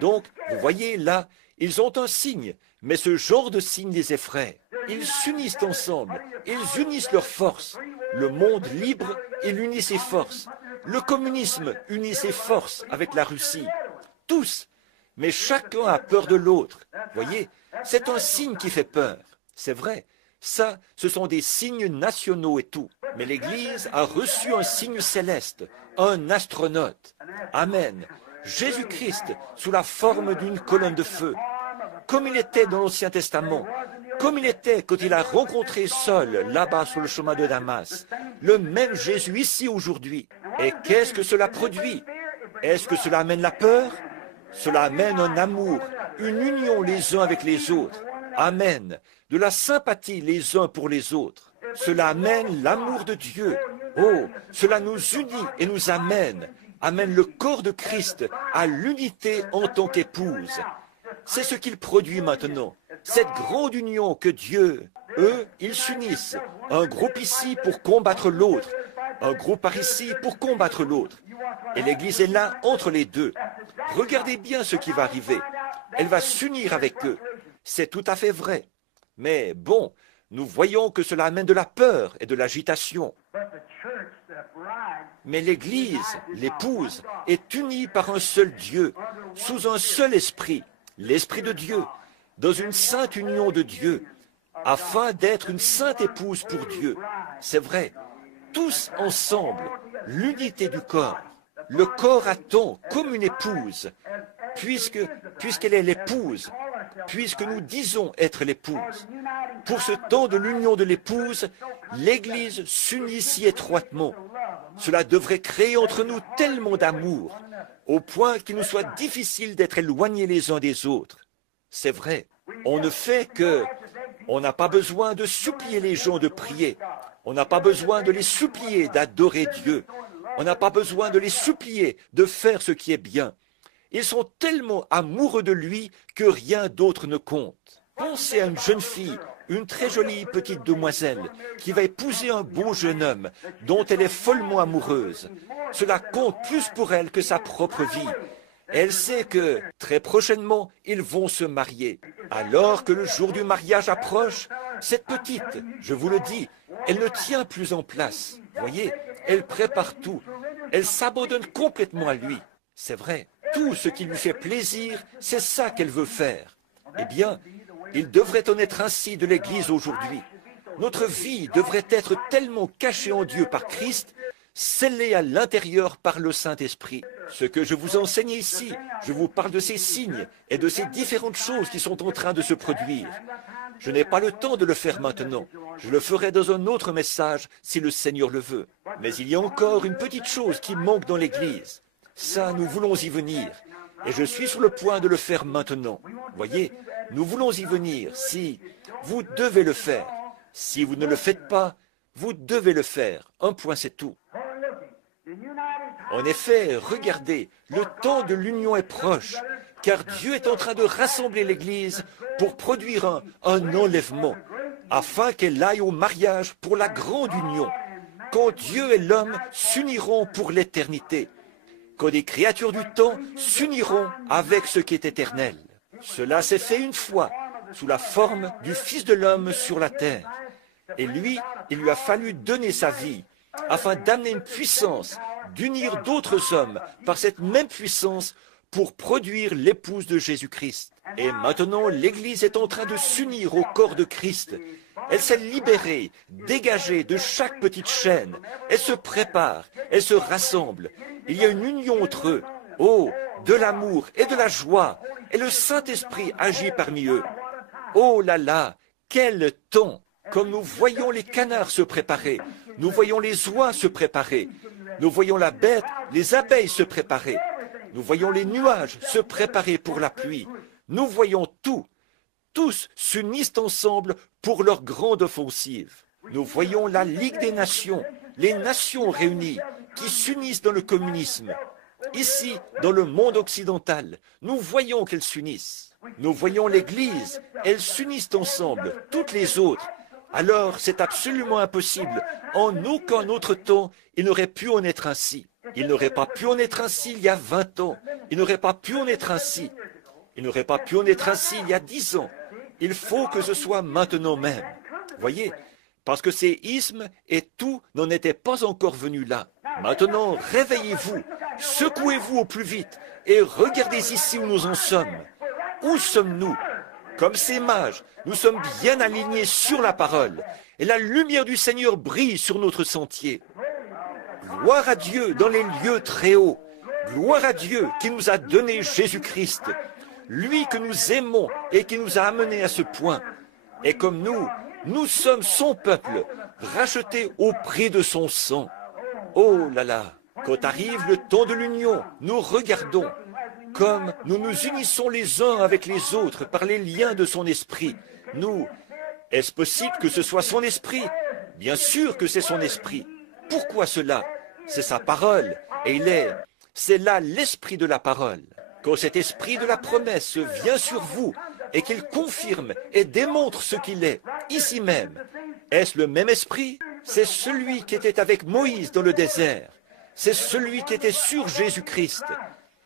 Donc, vous voyez, là, ils ont un signe, mais ce genre de signe les effraie. Ils s'unissent ensemble, ils unissent leurs forces. Le monde libre, il unit ses forces. Le communisme unit ses forces avec la Russie. Tous. Mais chacun a peur de l'autre. Voyez, c'est un signe qui fait peur. C'est vrai. Ça, ce sont des signes nationaux et tout. Mais l'Église a reçu un signe céleste, un astronaute. Amen. Jésus-Christ sous la forme d'une colonne de feu. Comme il était dans l'Ancien Testament, comme il était quand il a rencontré Saul là-bas sur le chemin de Damas, le même Jésus ici aujourd'hui. Et qu'est-ce que cela produit? Est-ce que cela amène la peur? Cela amène un amour, une union les uns avec les autres. Amen. De la sympathie les uns pour les autres. Cela amène l'amour de Dieu. Oh, cela nous unit et nous amène le corps de Christ à l'unité en tant qu'épouse. C'est ce qu'il produit maintenant. Cette grande union que Dieu, eux, ils s'unissent. Un groupe ici pour combattre l'autre. Un groupe par ici pour combattre l'autre. Et l'Église est là entre les deux. Regardez bien ce qui va arriver. Elle va s'unir avec eux. C'est tout à fait vrai. Mais bon, nous voyons que cela amène de la peur et de l'agitation. Mais l'Église, l'épouse, est unie par un seul Dieu, sous un seul esprit, l'Esprit de Dieu, dans une sainte union de Dieu, afin d'être une sainte épouse pour Dieu. C'est vrai, tous ensemble, l'unité du corps. Le corps attend comme une épouse, puisqu'elle est l'épouse, puisque nous disons être l'épouse. Pour ce temps de l'union de l'épouse, l'Église s'unit si étroitement. Cela devrait créer entre nous tellement d'amour, au point qu'il nous soit difficile d'être éloignés les uns des autres. C'est vrai, on ne fait que... On n'a pas besoin de supplier les gens de prier. On n'a pas besoin de les supplier d'adorer Dieu. On n'a pas besoin de les supplier de faire ce qui est bien. Ils sont tellement amoureux de lui que rien d'autre ne compte. Pensez à une jeune fille, une très jolie petite demoiselle, qui va épouser un beau jeune homme dont elle est follement amoureuse. Cela compte plus pour elle que sa propre vie. Elle sait que, très prochainement, ils vont se marier. Alors que le jour du mariage approche, cette petite, je vous le dis, elle ne tient plus en place. Voyez, elle prépare tout. Elle s'abandonne complètement à lui. C'est vrai, tout ce qui lui fait plaisir, c'est ça qu'elle veut faire. Eh bien, il devrait en être ainsi de l'Église aujourd'hui. Notre vie devrait être tellement cachée en Dieu par Christ, scellée à l'intérieur par le Saint-Esprit. Ce que je vous enseigne ici, je vous parle de ces signes et de ces différentes choses qui sont en train de se produire. Je n'ai pas le temps de le faire maintenant. Je le ferai dans un autre message si le Seigneur le veut. Mais il y a encore une petite chose qui manque dans l'Église. Ça, nous voulons y venir. Et je suis sur le point de le faire maintenant. Voyez, nous voulons y venir. Si vous devez le faire. Si vous ne le faites pas, vous devez le faire. Un point, c'est tout. En effet, regardez, le temps de l'union est proche, car Dieu est en train de rassembler l'Église pour produire un enlèvement, afin qu'elle aille au mariage pour la grande union, quand Dieu et l'homme s'uniront pour l'éternité, quand des créatures du temps s'uniront avec ce qui est éternel. Cela s'est fait une fois, sous la forme du Fils de l'homme sur la terre. Et lui, il lui a fallu donner sa vie, afin d'amener une puissance, d'unir d'autres hommes par cette même puissance pour produire l'épouse de Jésus-Christ. Et maintenant, l'Église est en train de s'unir au corps de Christ. Elle s'est libérée, dégagée de chaque petite chaîne. Elle se prépare, elle se rassemble. Il y a une union entre eux. Oh, de l'amour et de la joie. Et le Saint-Esprit agit parmi eux. Oh là là, quel temps! Comme nous voyons les canards se préparer, nous voyons les oies se préparer, nous voyons la bête, les abeilles se préparer, nous voyons les nuages se préparer pour la pluie, nous voyons tout. Tous s'unissent ensemble pour leur grande offensive. Nous voyons la Ligue des Nations, les nations réunies, qui s'unissent dans le communisme. Ici, dans le monde occidental, nous voyons qu'elles s'unissent. Nous voyons l'Église, elles s'unissent ensemble, toutes les autres. alors c'est absolument impossible. En aucun autre temps, il n'aurait pu en être ainsi. Il n'aurait pas pu en être ainsi il y a 20 ans. Il n'aurait pas pu en être ainsi. Il n'aurait pas pu en être ainsi il y a 10 ans. Il faut que ce soit maintenant même. Voyez, parce que ces ismes et tout n'en étaient pas encore venus là. Maintenant, réveillez-vous, secouez-vous au plus vite et regardez ici où nous en sommes. Où sommes-nous? Comme ces mages, nous sommes bien alignés sur la parole et la lumière du Seigneur brille sur notre sentier. Gloire à Dieu dans les lieux très hauts. Gloire à Dieu qui nous a donné Jésus-Christ, lui que nous aimons et qui nous a amenés à ce point. Et comme nous sommes son peuple, racheté au prix de son sang. Oh là là, quand arrive le temps de l'union, nous regardons comme nous nous unissons les uns avec les autres par les liens de son esprit. Est-ce possible que ce soit son esprit? Bien sûr que c'est son esprit. Pourquoi cela? C'est sa parole, et c'est là l'esprit de la parole. Quand cet esprit de la promesse vient sur vous, et qu'il confirme et démontre ce qu'il est, ici même, est-ce le même esprit? C'est celui qui était avec Moïse dans le désert. C'est celui qui était sur Jésus-Christ.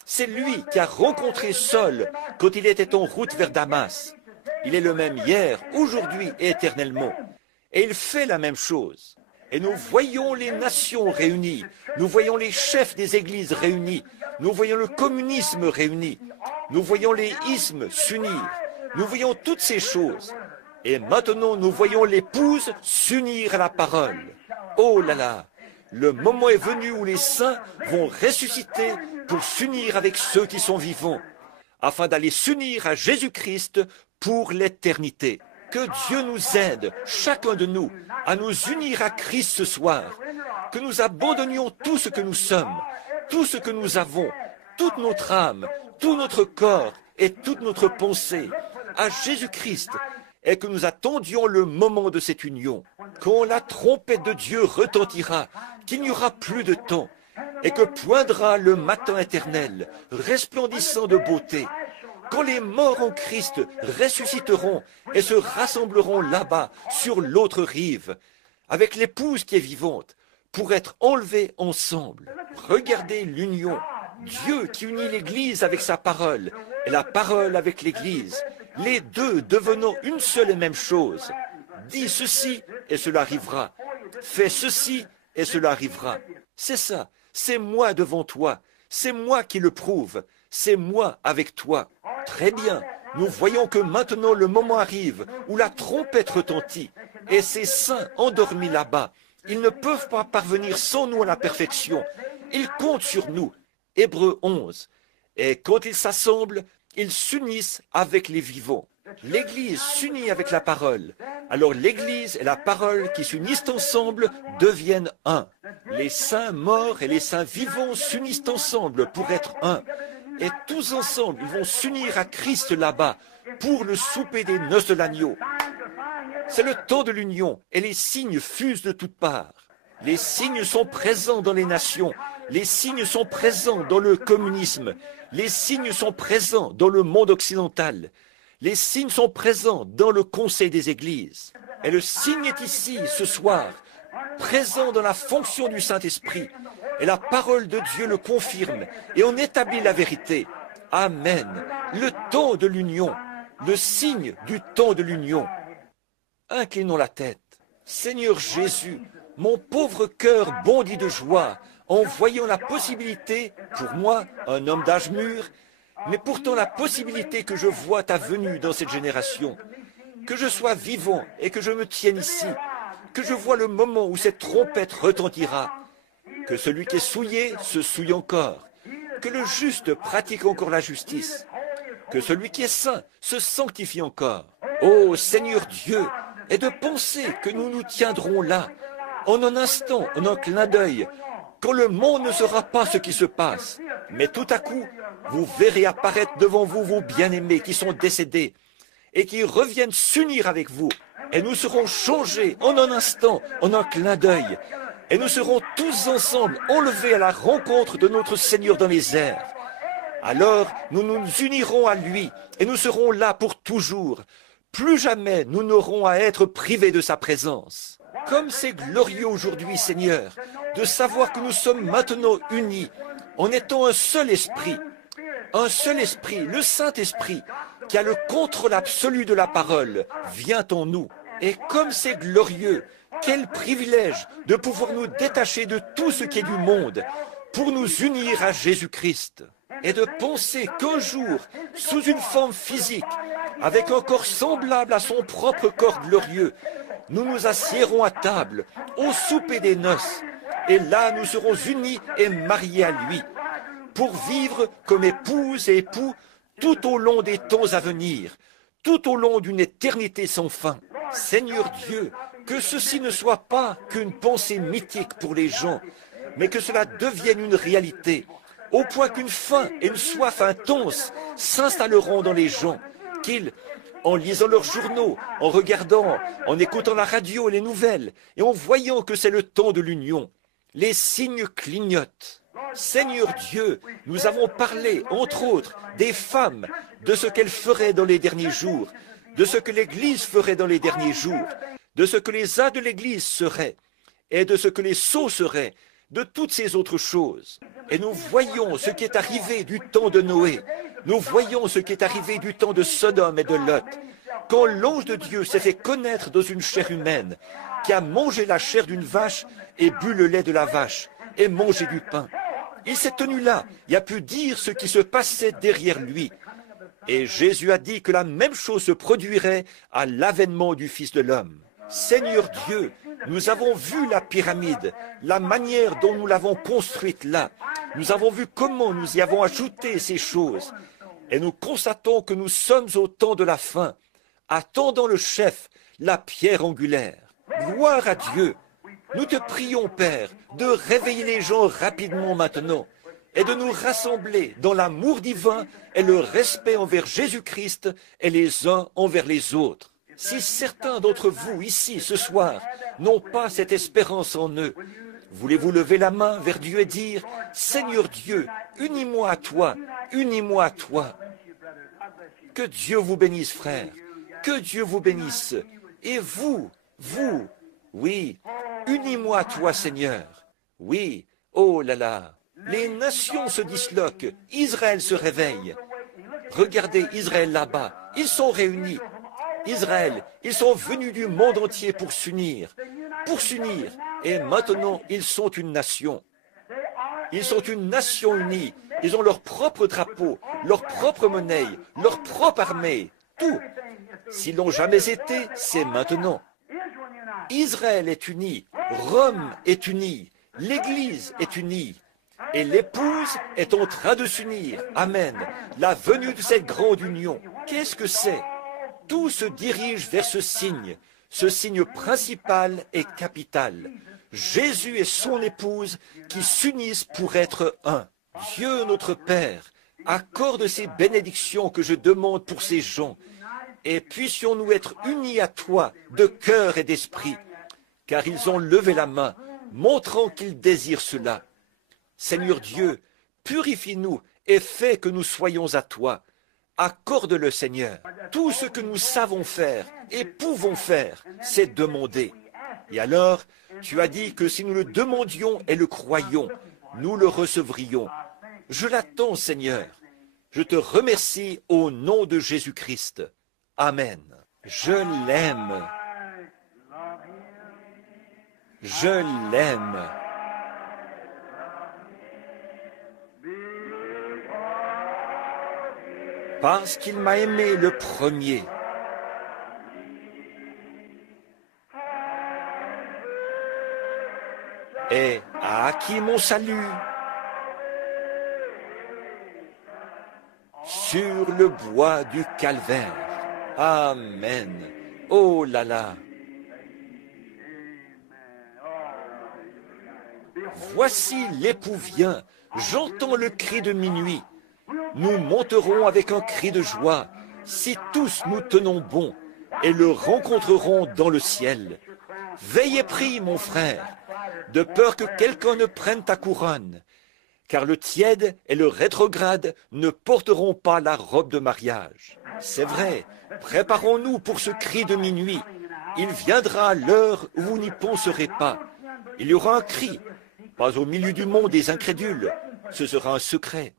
C'est lui qui a rencontré Saul quand il était en route vers Damas. Il est le même hier, aujourd'hui et éternellement. Et il fait la même chose. Et nous voyons les nations réunies, nous voyons les chefs des églises réunis, nous voyons le communisme réuni, nous voyons les ismes s'unir, nous voyons toutes ces choses. Et maintenant nous voyons l'épouse s'unir à la parole. Oh là là, le moment est venu où les saints vont ressusciter pour s'unir avec ceux qui sont vivants, afin d'aller s'unir à Jésus-Christ pour l'éternité. Que Dieu nous aide, chacun de nous, à nous unir à Christ ce soir, que nous abandonnions tout ce que nous sommes, tout ce que nous avons, toute notre âme, tout notre corps et toute notre pensée à Jésus-Christ, et que nous attendions le moment de cette union, quand la trompette de Dieu retentira, qu'il n'y aura plus de temps, et que poindra le matin éternel, resplendissant de beauté, quand les morts en Christ ressusciteront et se rassembleront là-bas, sur l'autre rive, avec l'épouse qui est vivante, pour être enlevés ensemble. Regardez l'union. Dieu qui unit l'Église avec sa parole, et la parole avec l'Église, les deux devenant une seule et même chose. Dis ceci, et cela arrivera. Fais ceci, et cela arrivera. C'est ça, c'est moi devant toi, c'est moi qui le prouve, c'est moi avec toi. Très bien, nous voyons que maintenant le moment arrive où la trompette retentit, et ces saints endormis là-bas, ils ne peuvent pas parvenir sans nous à la perfection. Ils comptent sur nous. Hébreux 11. Et quand ils s'assemblent, ils s'unissent avec les vivants. L'Église s'unit avec la parole. Alors l'Église et la parole qui s'unissent ensemble deviennent un. Les saints morts et les saints vivants s'unissent ensemble pour être un. Et tous ensemble, ils vont s'unir à Christ là-bas pour le souper des noces de l'agneau. C'est le temps de l'union et les signes fusent de toutes parts. Les signes sont présents dans les nations. Les signes sont présents dans le communisme. Les signes sont présents dans le monde occidental. Les signes sont présents dans le Conseil des Églises. Et le signe est ici, ce soir, présent dans la fonction du Saint-Esprit. Et la parole de Dieu le confirme et on établit la vérité. Amen. Le temps de l'union, le signe du temps de l'union. Inclinons la tête. Seigneur Jésus, mon pauvre cœur bondit de joie en voyant la possibilité, pour moi, un homme d'âge mûr, mais pourtant la possibilité que je vois ta venue dans cette génération, que je sois vivant et que je me tienne ici, que je vois le moment où cette trompette retentira, que celui qui est souillé se souille encore, que le juste pratique encore la justice, que celui qui est saint se sanctifie encore. Ô Seigneur Dieu, et de penser que nous nous tiendrons là, en un instant, en un clin d'œil, quand le monde ne saura pas ce qui se passe. Mais tout à coup, vous verrez apparaître devant vous vos bien-aimés qui sont décédés et qui reviennent s'unir avec vous. Et nous serons changés en un instant, en un clin d'œil. Et nous serons tous ensemble enlevés à la rencontre de notre Seigneur dans les airs. Alors, nous nous unirons à lui et nous serons là pour toujours, Plus jamais nous n'aurons à être privés de sa présence. Comme c'est glorieux aujourd'hui, Seigneur, de savoir que nous sommes maintenant unis en étant un seul esprit, le Saint-Esprit, qui a le contrôle absolu de la parole, vient en nous. Et comme c'est glorieux, quel privilège de pouvoir nous détacher de tout ce qui est du monde pour nous unir à Jésus-Christ. Et de penser qu'un jour, sous une forme physique, avec un corps semblable à son propre corps glorieux, nous nous assiérons à table, au souper des noces, et là nous serons unis et mariés à lui, pour vivre comme épouse et époux tout au long des temps à venir, tout au long d'une éternité sans fin. Seigneur Dieu, que ceci ne soit pas qu'une pensée mythique pour les gens, mais que cela devienne une réalité, au point qu'une faim et une soif intense s'installeront dans les gens, qu'ils, en lisant leurs journaux, en regardant, en écoutant la radio et les nouvelles, et en voyant que c'est le temps de l'union, les signes clignotent. Seigneur Dieu, nous avons parlé, entre autres, des femmes, de ce qu'elles feraient dans les derniers jours, de ce que l'Église ferait dans les derniers jours, de ce que les ânes de l'Église seraient, et de ce que les sots seraient, de toutes ces autres choses. Et nous voyons ce qui est arrivé du temps de Noé. Nous voyons ce qui est arrivé du temps de Sodome et de Lot. Quand l'ange de Dieu s'est fait connaître dans une chair humaine, qui a mangé la chair d'une vache et bu le lait de la vache, et mangé du pain. Il s'est tenu là et a pu dire ce qui se passait derrière lui. Et Jésus a dit que la même chose se produirait à l'avènement du Fils de l'homme. Seigneur Dieu, nous avons vu la pyramide, la manière dont nous l'avons construite là. Nous avons vu comment nous y avons ajouté ces choses. Et nous constatons que nous sommes au temps de la fin, attendant le chef, la pierre angulaire. Gloire à Dieu. Nous te prions, Père, de réveiller les gens rapidement maintenant et de nous rassembler dans l'amour divin et le respect envers Jésus-Christ et les uns envers les autres. Si certains d'entre vous, ici, ce soir, n'ont pas cette espérance en eux, voulez-vous lever la main vers Dieu et dire « Seigneur Dieu, unis-moi à toi, unis-moi à toi ». Que Dieu vous bénisse, frère. Que Dieu vous bénisse. Et vous, oui, unis-moi à toi, Seigneur. Oui, oh là là. Les nations se disloquent. Israël se réveille. Regardez Israël là-bas. Ils sont réunis. Israël, ils sont venus du monde entier pour s'unir. Et maintenant, ils sont une nation. Ils sont une nation unie. Ils ont leur propre drapeau, leur propre monnaie, leur propre armée. Tout. S'ils n'ont jamais été, c'est maintenant. Israël est uni, Rome est unie, l'Église est unie, et l'épouse est en train de s'unir. Amen. La venue de cette grande union, qu'est-ce que c'est? Tout se dirige vers ce signe principal et capital. Jésus et son épouse qui s'unissent pour être un. Dieu notre Père, accorde ces bénédictions que je demande pour ces gens, et puissions-nous être unis à toi de cœur et d'esprit, car ils ont levé la main, montrant qu'ils désirent cela. Seigneur Dieu, purifie-nous et fais que nous soyons à toi. Accorde-le, Seigneur. Tout ce que nous savons faire et pouvons faire, c'est demander. Et alors, tu as dit que si nous le demandions et le croyions, nous le recevrions. Je l'attends, Seigneur. Je te remercie au nom de Jésus-Christ. Amen. Je l'aime. Je l'aime. Parce qu'il m'a aimé le premier. Et a acquis mon salut sur le bois du calvaire. Amen. Oh là là. Voici l'époux vient, j'entends le cri de minuit. Nous monterons avec un cri de joie, si tous nous tenons bon, et le rencontrerons dans le ciel. Veillez pris, mon frère, de peur que quelqu'un ne prenne ta couronne, car le tiède et le rétrograde ne porteront pas la robe de mariage. C'est vrai, préparons-nous pour ce cri de minuit. Il viendra à l'heure où vous n'y penserez pas. Il y aura un cri, pas au milieu du monde des incrédules, ce sera un secret.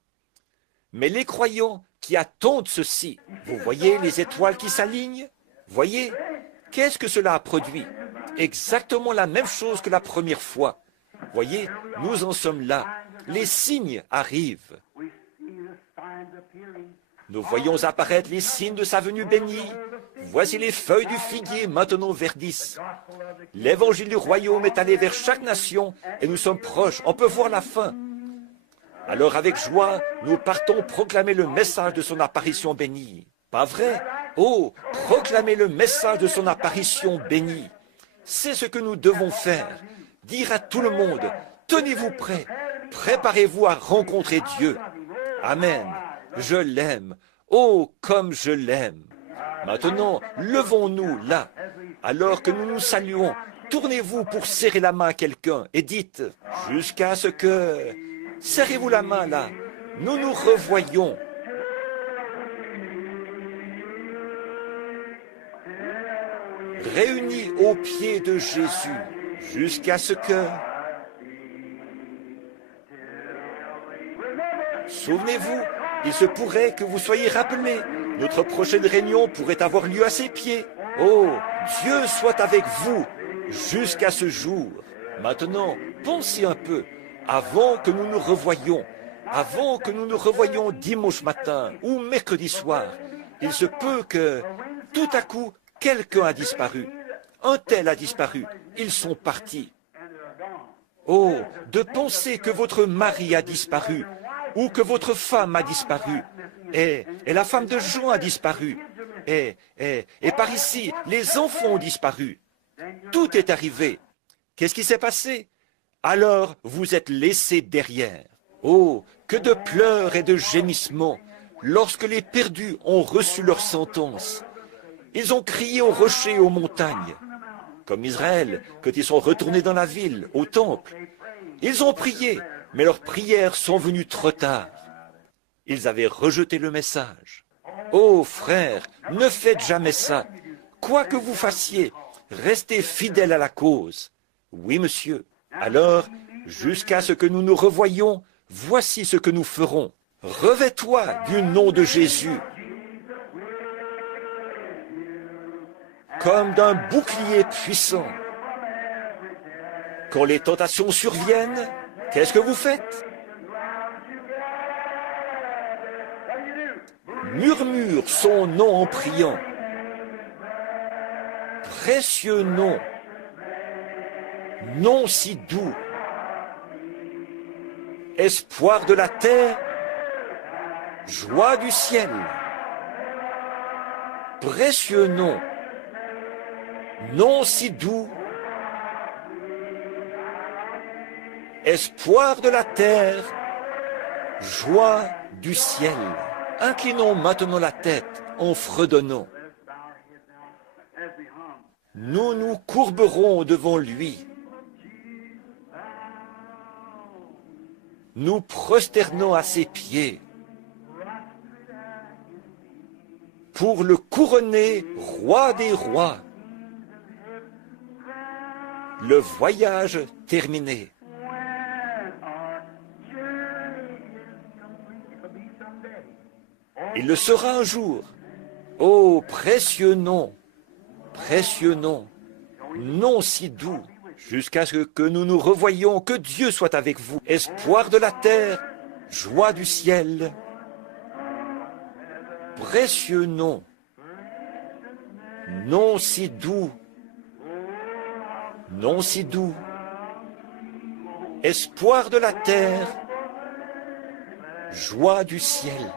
Mais les croyants qui attendent ceci, vous voyez les étoiles qui s'alignent? Voyez, qu'est-ce que cela a produit? Exactement la même chose que la première fois. Voyez, nous en sommes là. Les signes arrivent. Nous voyons apparaître les signes de sa venue bénie. Voici les feuilles du figuier maintenant verdissent. L'évangile du royaume est allé vers chaque nation et nous sommes proches. On peut voir la fin. Alors avec joie, nous partons proclamer le message de son apparition bénie. Pas vrai? Oh, proclamer le message de son apparition bénie. C'est ce que nous devons faire. Dire à tout le monde, tenez-vous prêts, préparez-vous à rencontrer Dieu. Amen. Je l'aime. Oh, comme je l'aime. Maintenant, levons-nous là. Alors que nous nous saluons, tournez-vous pour serrer la main à quelqu'un et dites, jusqu'à ce que... Serrez-vous la main là. Nous nous revoyons. Réunis aux pieds de Jésus, jusqu'à ce que... Souvenez-vous, il se pourrait que vous soyez rappelés. Notre prochaine réunion pourrait avoir lieu à ses pieds. Oh, Dieu soit avec vous jusqu'à ce jour. Maintenant, pensez un peu, avant que nous nous revoyions, avant que nous nous revoyions dimanche matin ou mercredi soir, il se peut que, tout à coup, quelqu'un a disparu. Un tel a disparu. Ils sont partis. Oh, de penser que votre mari a disparu, ou que votre femme a disparu, et la femme de Jean a disparu, et par ici, les enfants ont disparu. Tout est arrivé. Qu'est-ce qui s'est passé? Alors, vous êtes laissés derrière. Oh, que de pleurs et de gémissements lorsque les perdus ont reçu leur sentence. Ils ont crié aux rochers et aux montagnes, comme Israël, quand ils sont retournés dans la ville, au temple. Ils ont prié, mais leurs prières sont venues trop tard. Ils avaient rejeté le message. Oh, frères, ne faites jamais ça. Quoi que vous fassiez, restez fidèles à la cause. Oui, monsieur. Alors, jusqu'à ce que nous nous revoyions, voici ce que nous ferons. Revêt-toi du nom de Jésus, comme d'un bouclier puissant. Quand les tentations surviennent, qu'est-ce que vous faites? Murmure son nom en priant. Précieux nom, nom si doux, espoir de la terre, joie du ciel. Précieux nom, nom si doux, espoir de la terre, joie du ciel. Inclinons maintenant la tête en fredonnant. Nous nous courberons devant lui. Nous prosternons à ses pieds pour le couronner roi des rois. Le voyage terminé. Il le sera un jour. Ô précieux nom, nom si doux, jusqu'à ce que nous nous revoyions, que Dieu soit avec vous. Espoir de la terre, joie du ciel. Précieux nom, nom si doux, nom si doux. Espoir de la terre, joie du ciel.